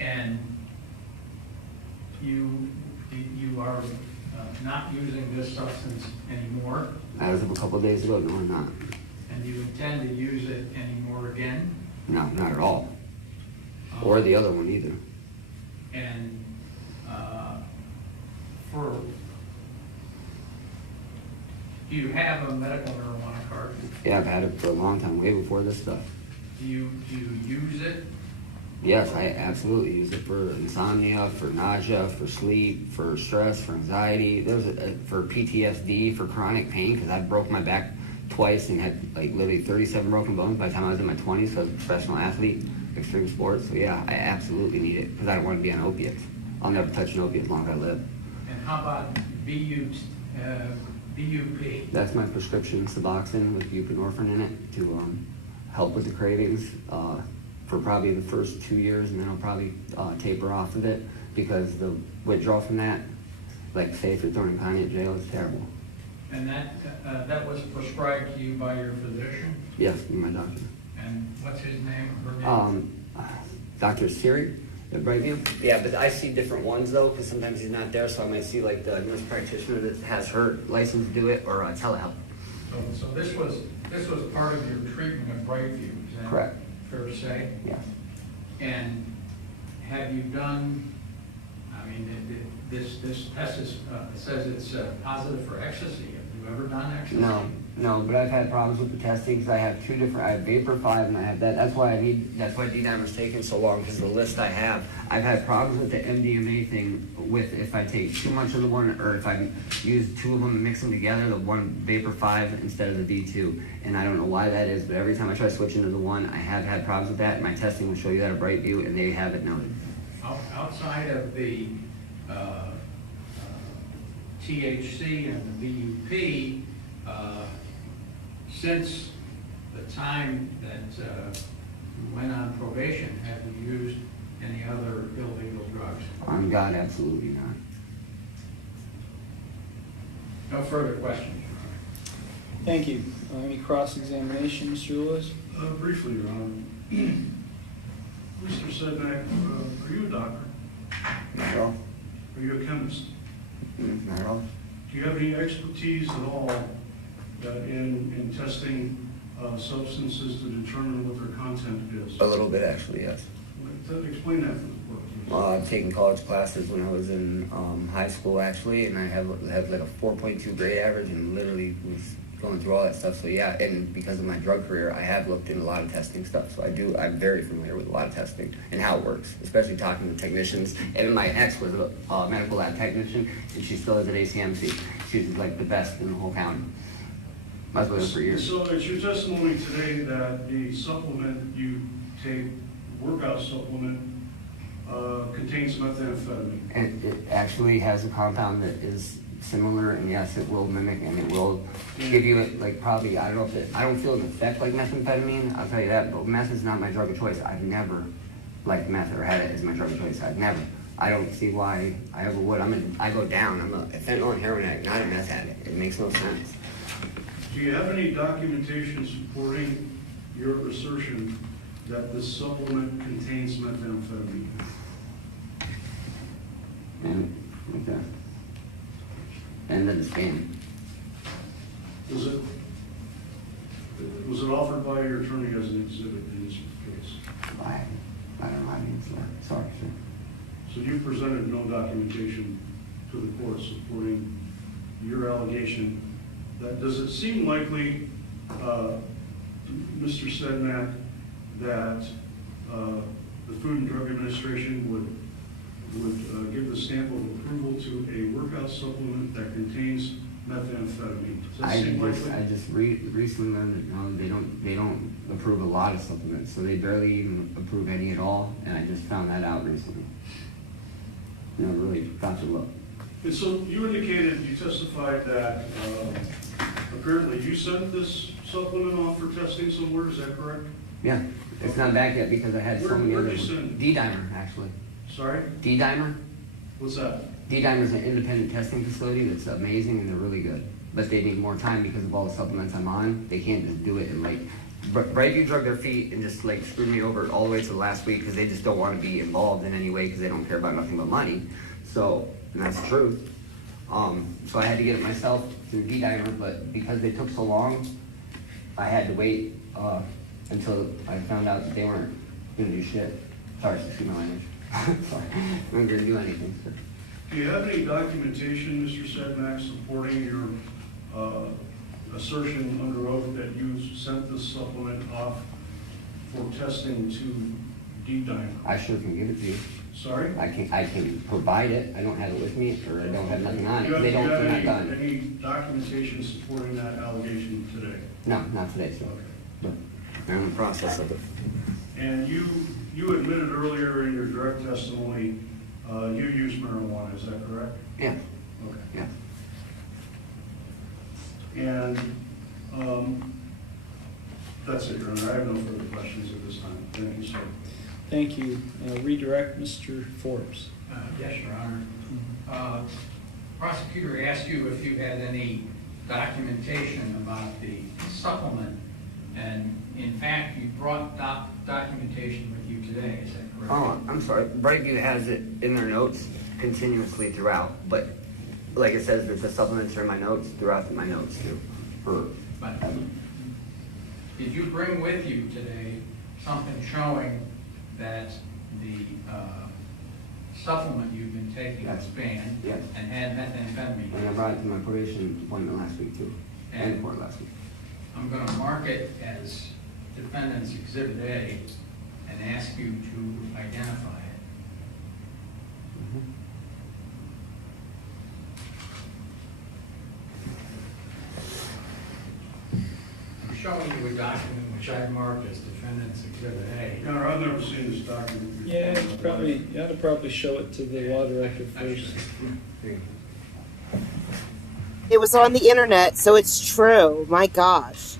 And you are not using this substance anymore? As of a couple of days ago, no, I'm not. And you intend to use it anymore again? No, not at all. Or the other one either. And do you have a medical marijuana card? Yeah, I've had it for a long time, way before this stuff. Do you use it? Yes, I absolutely use it for insomnia, for nausea, for sleep, for stress, for anxiety. There's for PTSD, for chronic pain, because I broke my back twice and had like literally 37 broken bones by the time I was in my 20s. So I was a professional athlete, extreme sports. So yeah, I absolutely need it, because I don't want to be on opiates. I'll never touch an opiate as long as I live. And how about BUP? That's my prescription Suboxone with buprenorphine in it to help with the cravings for probably the first 2 years, and then I'll probably taper off of it, because the withdrawal from that, like say if you're thrown in county jail, it's terrible. And that was prescribed to you by your physician? Yes, my doctor. And what's his name or her name? Dr. Siri at Brightview. Yeah, but I see different ones though, because sometimes he's not there, so I might see like the nurse practitioner that has her license to do it, or telehealth. So this was part of your treatment at Brightview, is that correct? Fair to say? Yes. And have you done? I mean, this test says it's positive for ecstasy. Have you ever done ecstasy? No, but I've had problems with the testing, because I have two different. I have Vapor 5 and I have that. That's why D-dimer's taking so long, because the list I have. I've had problems with the MDMA thing. With if I take too much of the one, or if I use two of them and mix them together, the one Vapor 5 instead of the V2. And I don't know why that is, but every time I try switching to the one, I have had problems with that. And my testing will show you that at Brightview, and they have it noted. Outside of the THC and the BUP, since the time that you went on probation, have you used any other illegal drugs? On God, absolutely not. No further questions. Thank you. Any cross-examination, Mr. Lewis? Briefly, Your Honor. Mr. Sedmak, are you a doctor? Not at all. Are you a chemist? Not at all. Do you have any expertise at all in testing substances to determine what their content is? A little bit, actually, yes. Explain that for the court, please. I've taken college classes when I was in high school, actually, and I have like a 4.2 grade average, and literally was going through all that stuff. So yeah, and because of my drug career, I have looked into a lot of testing stuff. So I'm very familiar with a lot of testing and how it works, especially talking to technicians. And my ex was a medical lab technician, and she still is at ACMC. She's like the best in the whole county. I was with her for years. So it's your testimony today that the supplement you take, workout supplement, contains methamphetamine. And it actually has a compound that is similar, and yes, it will mimic, and it will give you like probably, I don't know if it, I don't feel an effect like methamphetamine, I'll tell you that, but meth is not my drug of choice. I've never liked meth or had it as my drug of choice. I've never. I don't see why I ever would. I go down. I'm a fentanyl and heroin addict, not a meth addict. It makes no sense. Do you have any documentation supporting your assertion that this supplement contains methamphetamine? And okay. And then the scam. Was it offered by your attorney as an exhibit in this case? I don't know how to answer that. Sorry, sir. So you presented no documentation to the court supporting your allegation. That does it seem likely, Mr. Sedmak, that the Food and Drug Administration would give the stamp of approval to a workout supplement that contains methamphetamine? Does that seem likely? I just recently learned that they don't approve a lot of supplements, so they barely even approve any at all, and I just found that out recently. Really got to look. And so you indicated, you testified that apparently you sent this supplement off for testing somewhere, is that correct? Yeah, it's not back yet because I had so many other Where'd you send it? D-Dimer, actually. Sorry? D-Dimer? What's that? D-Dimer is an independent testing facility that's amazing and they're really good. But they need more time because of all the supplements I'm on. They can't just do it and like, Brightview drug their feet and just like screwed me over all the way to the last week because they just don't want to be involved in any way because they don't care about nothing but money. So, and that's the truth. So I had to get it myself through D-Dimer, but because they took so long, I had to wait until I found out that they weren't going to do shit. Sorry, excuse my language. Sorry, they weren't going to do anything. So. Do you have any documentation, Mr. Sedmak, supporting your assertion under oath that you sent this supplement off for testing to D-Dimer? I sure can give it to you. Sorry? I can provide it. I don't have it with me, or I don't have nothing on it. They don't. Do you They're have not done. any documentation supporting that allegation today? No, not today, sir. But I'm in the process of it. And you admitted earlier in your direct testimony you used marijuana, is that correct? Yeah. Okay. Yeah. And that's it, Your Honor. I have no further questions at this time. Thank you, sir. Thank you. Redirect Mr. Forbes. Yes, Your Honor. Prosecutor asked you if you had any documentation about the supplement, and in fact, you brought documentation with you today, is that correct? Oh, I'm sorry. Brightview has it in their notes continuously throughout, but like it says, that the supplements are in my notes throughout my notes too. But did you bring with you today something showing that the supplement you've been taking was banned and had methamphetamine? And I brought it to my probation appointment last week too, and court last week. I'm going to mark it as Defendant's Exhibit A and ask you to identify it. I'm showing you a document which I marked as Defendant's Exhibit A. Your Honor, I've never seen this document. Yeah, you ought to probably show it to the law director first. It was on the internet, so it's true. My gosh.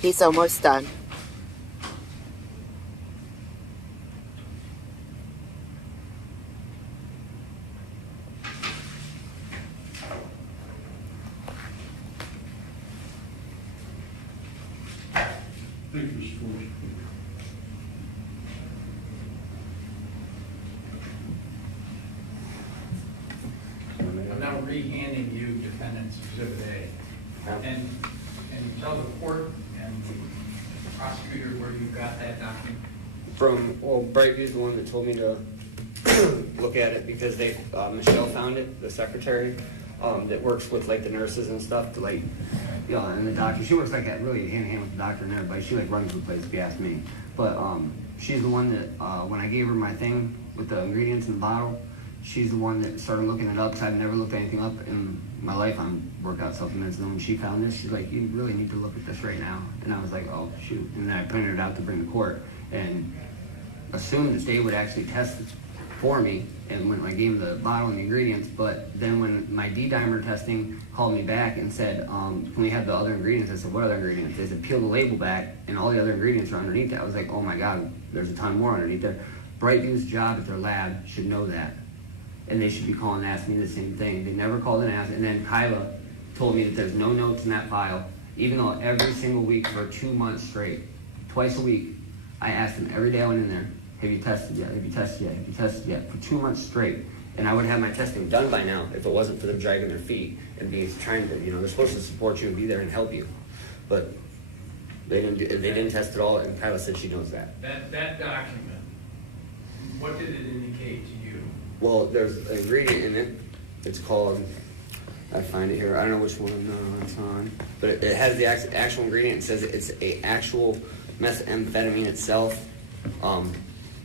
He's almost done. Thank you, Mr. Ford. I'm now re-handing you defendant's exhibit A. And tell the court and the prosecutor where you got that document. Brightview's the one that told me to look at it because Michelle found it, the secretary, that works with like the nurses and stuff to like, and the doctor. She works like that really hand in hand with the doctor and everybody. She like runs the place if you ask me. But she's the one that when I gave her my thing with the ingredients in the bottle, she's the one that started looking it up. So I've never looked anything up in my life on workout supplements. And then when she found this, she's like, "You really need to look at this right now." And I was like, "Oh shoot!" And then I printed it out to bring to court and assumed that they would actually test it for me. And when I gave them the bottle and the ingredients, but then when my D-dimer testing called me back and said, "Can we have the other ingredients?" I said, "What other ingredients?" They said, "Peel the label back, and all the other ingredients are underneath that." I was like, "Oh my God, there's a ton more underneath there." Brightview's job at their lab should know that. And they should be calling and asking me the same thing. They never called and asked. And then Kyla told me that there's no notes in that file, even though every single week for 2 months straight, twice a week, I asked them every day I went in there, "Have you tested yet? Have you tested yet? Have you tested yet?" For 2 months straight. And I would have my testing done by now if it wasn't for them dragging their feet and trying to, they're supposed to support you and be there and help you. But they didn't test it all, and Kyla said she knows that. That document, what did it indicate to you? Well, there's an ingredient in it. It's called, I find it here. I don't know which one it's on. But it has the actual ingredient. It says it's a actual methamphetamine itself,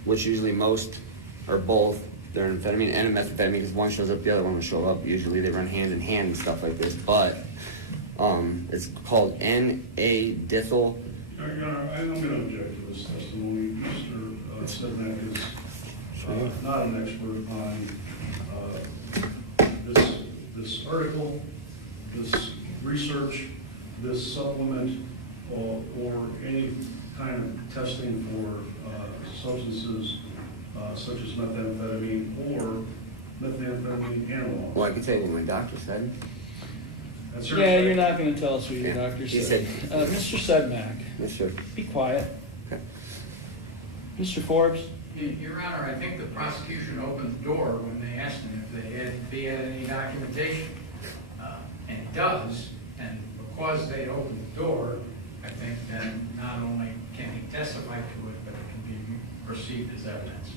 which usually most or both, they're amphetamine and a methamphetamine, because one shows up, the other one will show up. Usually they run hand in hand and stuff like this. But it's called N-A-dithyl. I'm going to object to this testimony. Mr. Sedmak is not an expert on this article, this research, this supplement, or any kind of testing for substances such as methamphetamine or methamphetamine analogs. Well, I can tell you what my doctor said. Yeah, you're not going to tell us what your doctor said. Said Mr. Sedmak, yes, sir. be quiet. Okay. Mr. Forbes? Your Honor, I think the prosecution opened the door when they asked him if they had any documentation. And it does, and because they opened the door, I think then not only can he testify to it, but it can be perceived as evidence.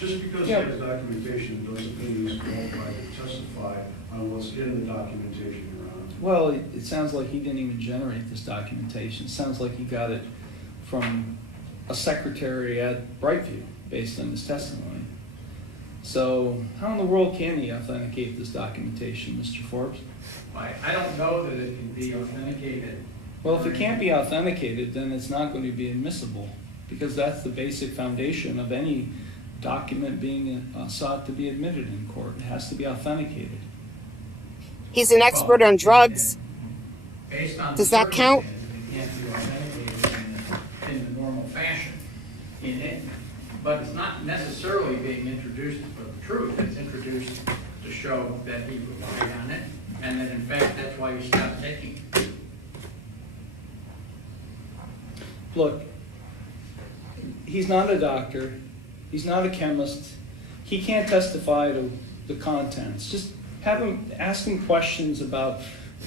Just because he has documentation doesn't mean he's qualified to testify on what's in the documentation, Your Honor. Well, it sounds like he didn't even generate this documentation. It sounds like he got it from a secretary at Brightview, based on his testimony. So how in the world can he authenticate this documentation, Mr. Forbes? I don't know that it can be authenticated. Well, if it can't be authenticated, then it's not going to be admissible, because that's the basic foundation of any document being sought to be admitted in court. It has to be authenticated. He's an expert on drugs. Based on Does that count? It can't be authenticated in the normal fashion in it, but it's not necessarily being introduced for the truth. It's introduced to show that he relied on it, and that in fact that's why he stopped taking it. Look, he's not a doctor. He's not a chemist. He can't testify to the contents. Just ask him questions about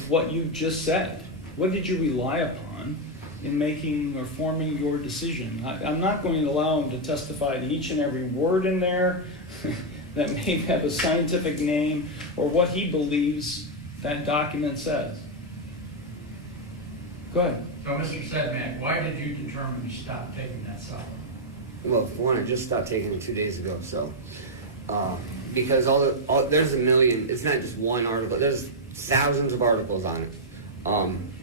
what you just said. What did you rely upon in making or forming your decision? I'm not going to allow him to testify to each and every word in there that may have a scientific name or what he believes that document says. Go ahead. So, Mr. Sedmak, why did you determine to stop taking that supplement? Well, for one, I just stopped taking it 2 days ago, so because there's a million, it's not just one article, there's thousands of articles on it.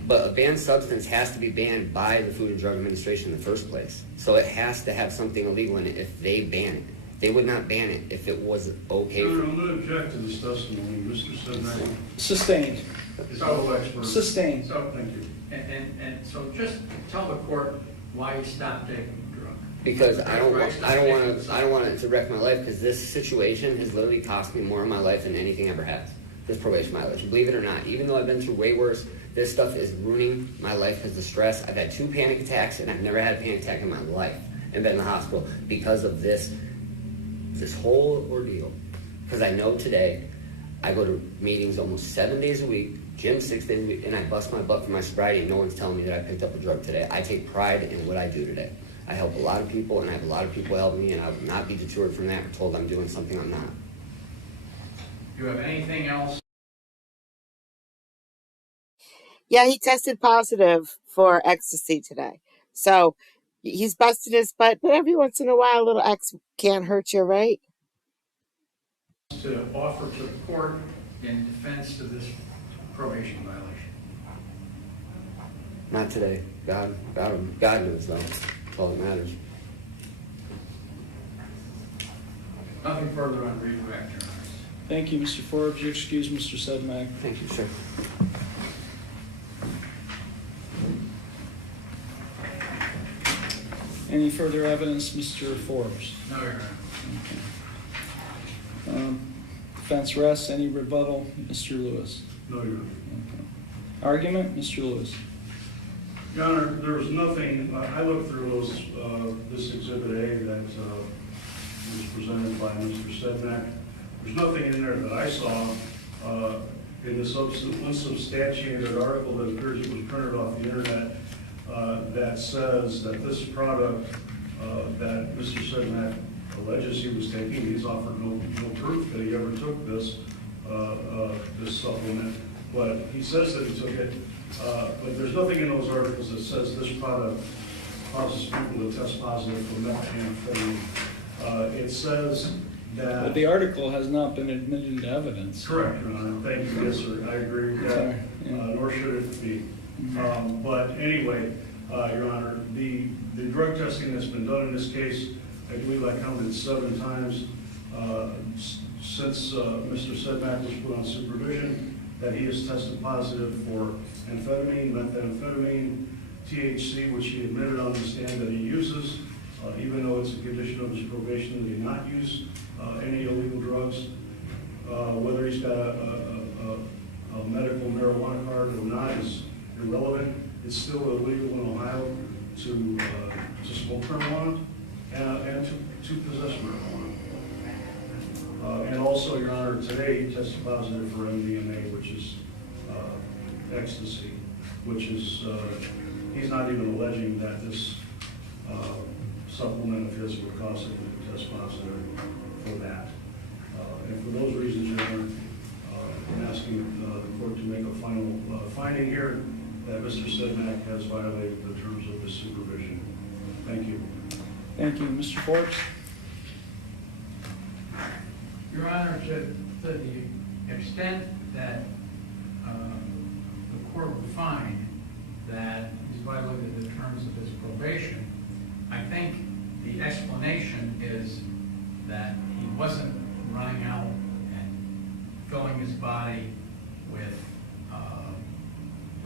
But a banned substance has to be banned by the Food and Drug Administration in the first place. So it has to have something illegal in it if they ban it. They would not ban it if it was okay Your for. Honor, I'm going to object to this testimony. Mr. Sedmak Sustained. is no expert. Sustained. So, Thank you. and so just tell the court why you stopped taking the drug. Because I don't want it to wreck my life, because this situation has literally cost me more in my life than anything ever has. This probation violation, believe it or not, even though I've been through way worse, this stuff is ruining my life because the stress. I've had 2 panic attacks, and I've never had a panic attack in my life and been in the hospital because of this whole ordeal. Because I know today, I go to meetings almost 7 days a week, gym 6 days a week, and I bust my butt for my sobriety, and no one's telling me that I picked up a drug today. I take pride in what I do today. I help a lot of people, and I have a lot of people help me, and I will not be deterred from that or told I'm doing something I'm not. Do you have anything else? Yeah, he tested positive for ecstasy today. So he's busted his butt, but every once in a while, a little X can't hurt you, right? To offer to the court in defense to this probation violation? Not today. God knows, though. That's all that matters. Nothing further on redirect, Your Honor. Thank you, Mr. Forbes. You excuse Mr. Sedmak. Thank you, sir. Any further evidence, Mr. Forbes? No, Your Honor. Okay. Defense rests. Any rebuttal, Mr. Lewis? No, Your Honor. Okay. Argument, Mr. Lewis? Your Honor, there was nothing, I looked through this Exhibit A that was presented by Mr. Sedmak. There's nothing in there that I saw in this unsubstantiated article that appears it was printed off the internet that says that this product that Mr. Sedmak alleges he was taking, he's offered no proof that he ever took this supplement, but he says that he took it. But there's nothing in those articles that says this product causes people to test positive for methamphetamine. It says that... But the article has not been admitted into evidence. Correct, Your Honor. Thank you. Yes, sir. I agree with that. Sorry. Yeah. Nor should it be. But anyway, Your Honor, the drug testing that's been done in this case, I believe I counted 7 times since Mr. Sedmak was put on supervision, that he has tested positive for amphetamine, methamphetamine, THC, which he admitted on the stand that he uses, even though it's a condition of his probation that he not use any illegal drugs. Whether he's got a medical marijuana card or not is irrelevant. It's still illegal in Ohio to smoke marijuana and to possess marijuana. And also, Your Honor, today he tested positive for MDMA, which is ecstasy, which is, he's not even alleging that this supplement of his would cause him to test positive for that. And for those reasons, Your Honor, I'm asking the court to make a final finding here that Mr. Sedmak has violated the terms of his supervision. Thank you. Thank you. Mr. Forbes? Your Honor, to the extent that the court would find that he's violated the terms of his probation, I think the explanation is that he wasn't running out and filling his body with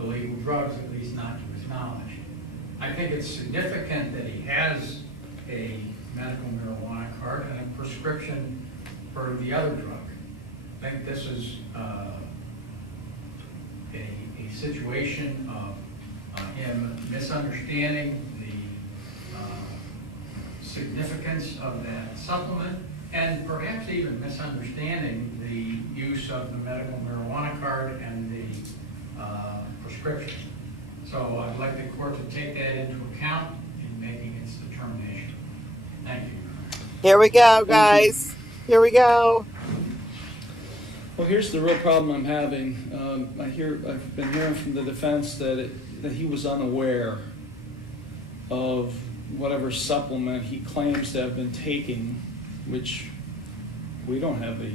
illegal drugs, at least not to his knowledge. I think it's significant that he has a medical marijuana card and a prescription for the other drug. I think this is a situation of him misunderstanding the significance of that supplement and perhaps even misunderstanding the use of the medical marijuana card and the prescription. So I'd like the court to take that into account in making its determination. Thank you. Here we go, guys. Here we go. Well, here's the real problem I'm having. I've been hearing from the defense that he was unaware of whatever supplement he claims to have been taking, which we don't have the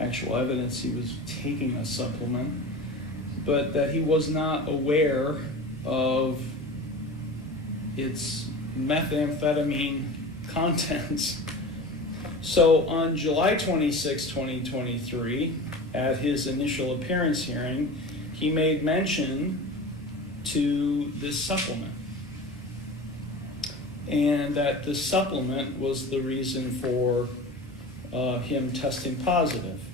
actual evidence he was taking a supplement, but that he was not aware of its methamphetamine contents. So on July 26, 2023, at his initial appearance hearing, he made mention to this supplement. And that the supplement was the reason for him testing positive.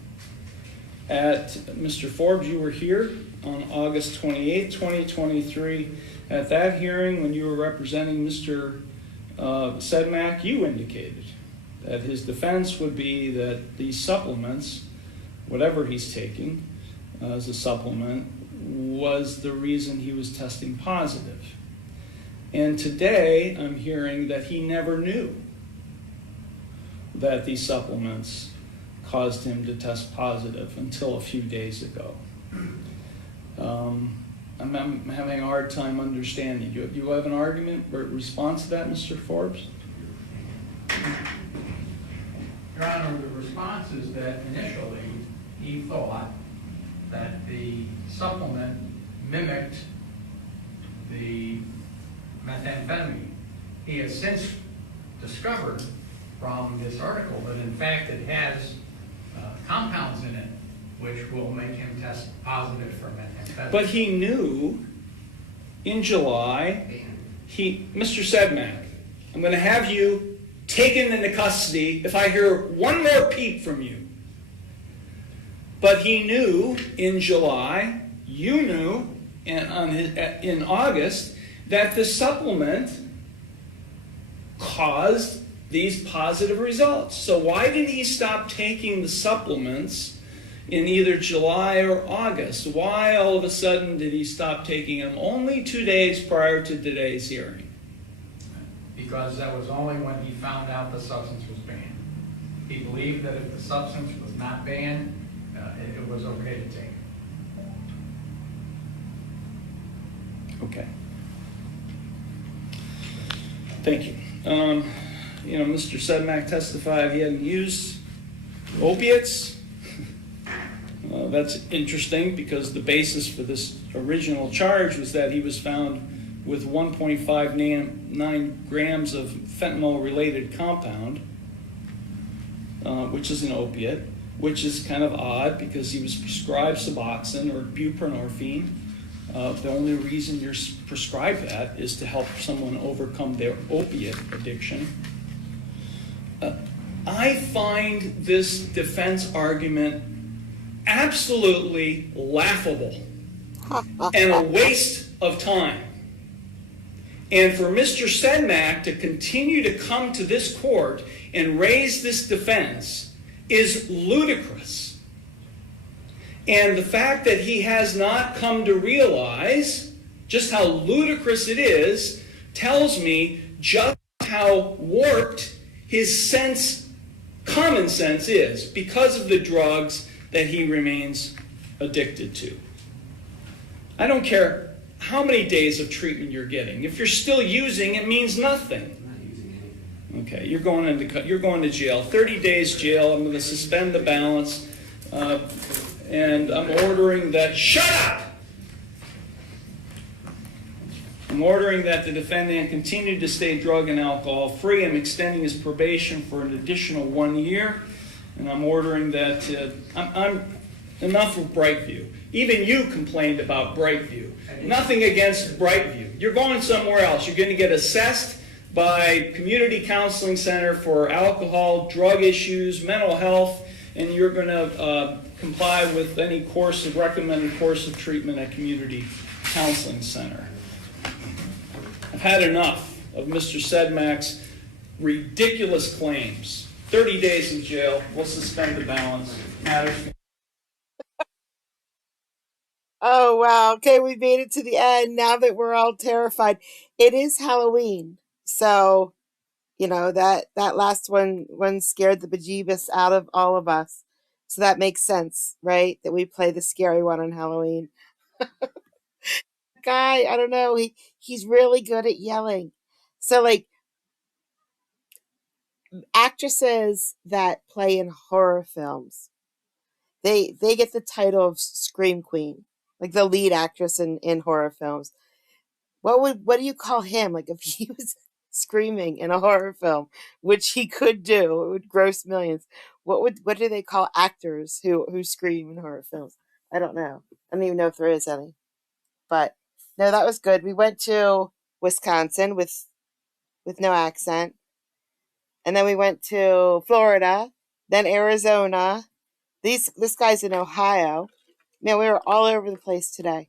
At Mr. Forbes, you were here on August 28, 2023. At that hearing, when you were representing Mr. Sedmak, you indicated that his defense would be that these supplements, whatever he's taking as a supplement, was the reason he was testing positive. And today, I'm hearing that he never knew that these supplements caused him to test positive until a few days ago. I'm having a hard time understanding. You have an argument or response to that, Mr. Forbes? Your Honor, the response is that initially he thought that the supplement mimicked the methamphetamine. He has since discovered from this article that in fact it has compounds in it which will make him test positive for methamphetamine. But he knew in July, Mr. Sedmak, I'm going to have you taken into custody if I hear one more peep from you. But he knew in July, you knew in August, that the supplement caused these positive results. So why did he stop taking the supplements in either July or August? Why all of a sudden did he stop taking them only 2 days prior to today's hearing? Because that was only when he found out the substance was banned. He believed that if the substance was not banned, it was okay to take it. Okay. Thank you. Mr. Sedmak testified he hadn't used opiates. That's interesting because the basis for this original charge was that he was found with 1.59 grams of fentanyl-related compound, which is an opiate, which is kind of odd because he was prescribed Suboxone or buprenorphine. The only reason you're prescribed that is to help someone overcome their opiate addiction. I find this defense argument absolutely laughable and a waste of time. And for Mr. Sedmak to continue to come to this court and raise this defense is ludicrous. And the fact that he has not come to realize just how ludicrous it is tells me just how warped his common sense is because of the drugs that he remains addicted to. I don't care how many days of treatment you're getting. If you're still using, it means nothing. Okay, you're going to jail. 30 days jail. I'm going to suspend the balance. And I'm ordering that... Shut up! I'm ordering that the defendant continue to stay drug and alcohol free. I'm extending his probation for an additional 1 year. And I'm ordering that... enough of Brightview. Even you complained about Brightview. Nothing against Brightview. You're going somewhere else. You're going to get assessed by Community Counseling Center for alcohol, drug issues, mental health, and you're going to comply with any recommended course of treatment at Community Counseling Center. I've had enough of Mr. Sedmak's ridiculous claims. 30 days in jail. We'll suspend the balance. Matters. Oh, wow. Okay, we made it to the end now that we're all terrified. It is Halloween. So, that last one scared the bejeebus out of all of us. So that makes sense, right? That we play the scary one on Halloween. Guy, I don't know. He's really good at yelling. So, actresses that play in horror films, they get the title of Scream Queen, like the lead actress in horror films. What do you call him? Like if he was screaming in a horror film, which he could do. It would gross millions. What do they call actors who scream in horror films? I don't know. I don't even know if there is any. But no, that was good. We went to Wisconsin with no accent. And then we went to Florida, then Arizona. This guy's in Ohio. Man, we were all over the place today.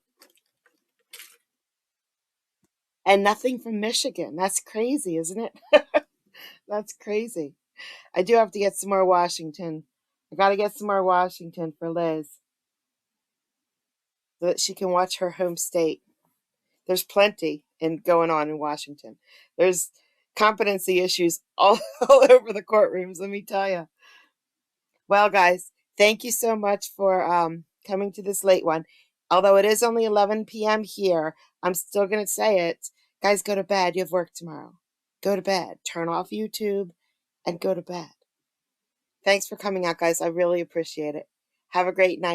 And nothing from Michigan. That's crazy, isn't it? That's crazy. I do have to get some more Washington. I got to get some more Washington for Liz so that she can watch her home state. There's plenty going on in Washington. There's competency issues all over the courtrooms, let me tell you. Well, guys, thank you so much for coming to this late one. Although it is only 11 p.m. here, I'm still going to say it. Guys, go to bed. You have work tomorrow. Go to bed. Turn off YouTube and go to bed. Thanks for coming out, guys. I really appreciate it. Have a great night.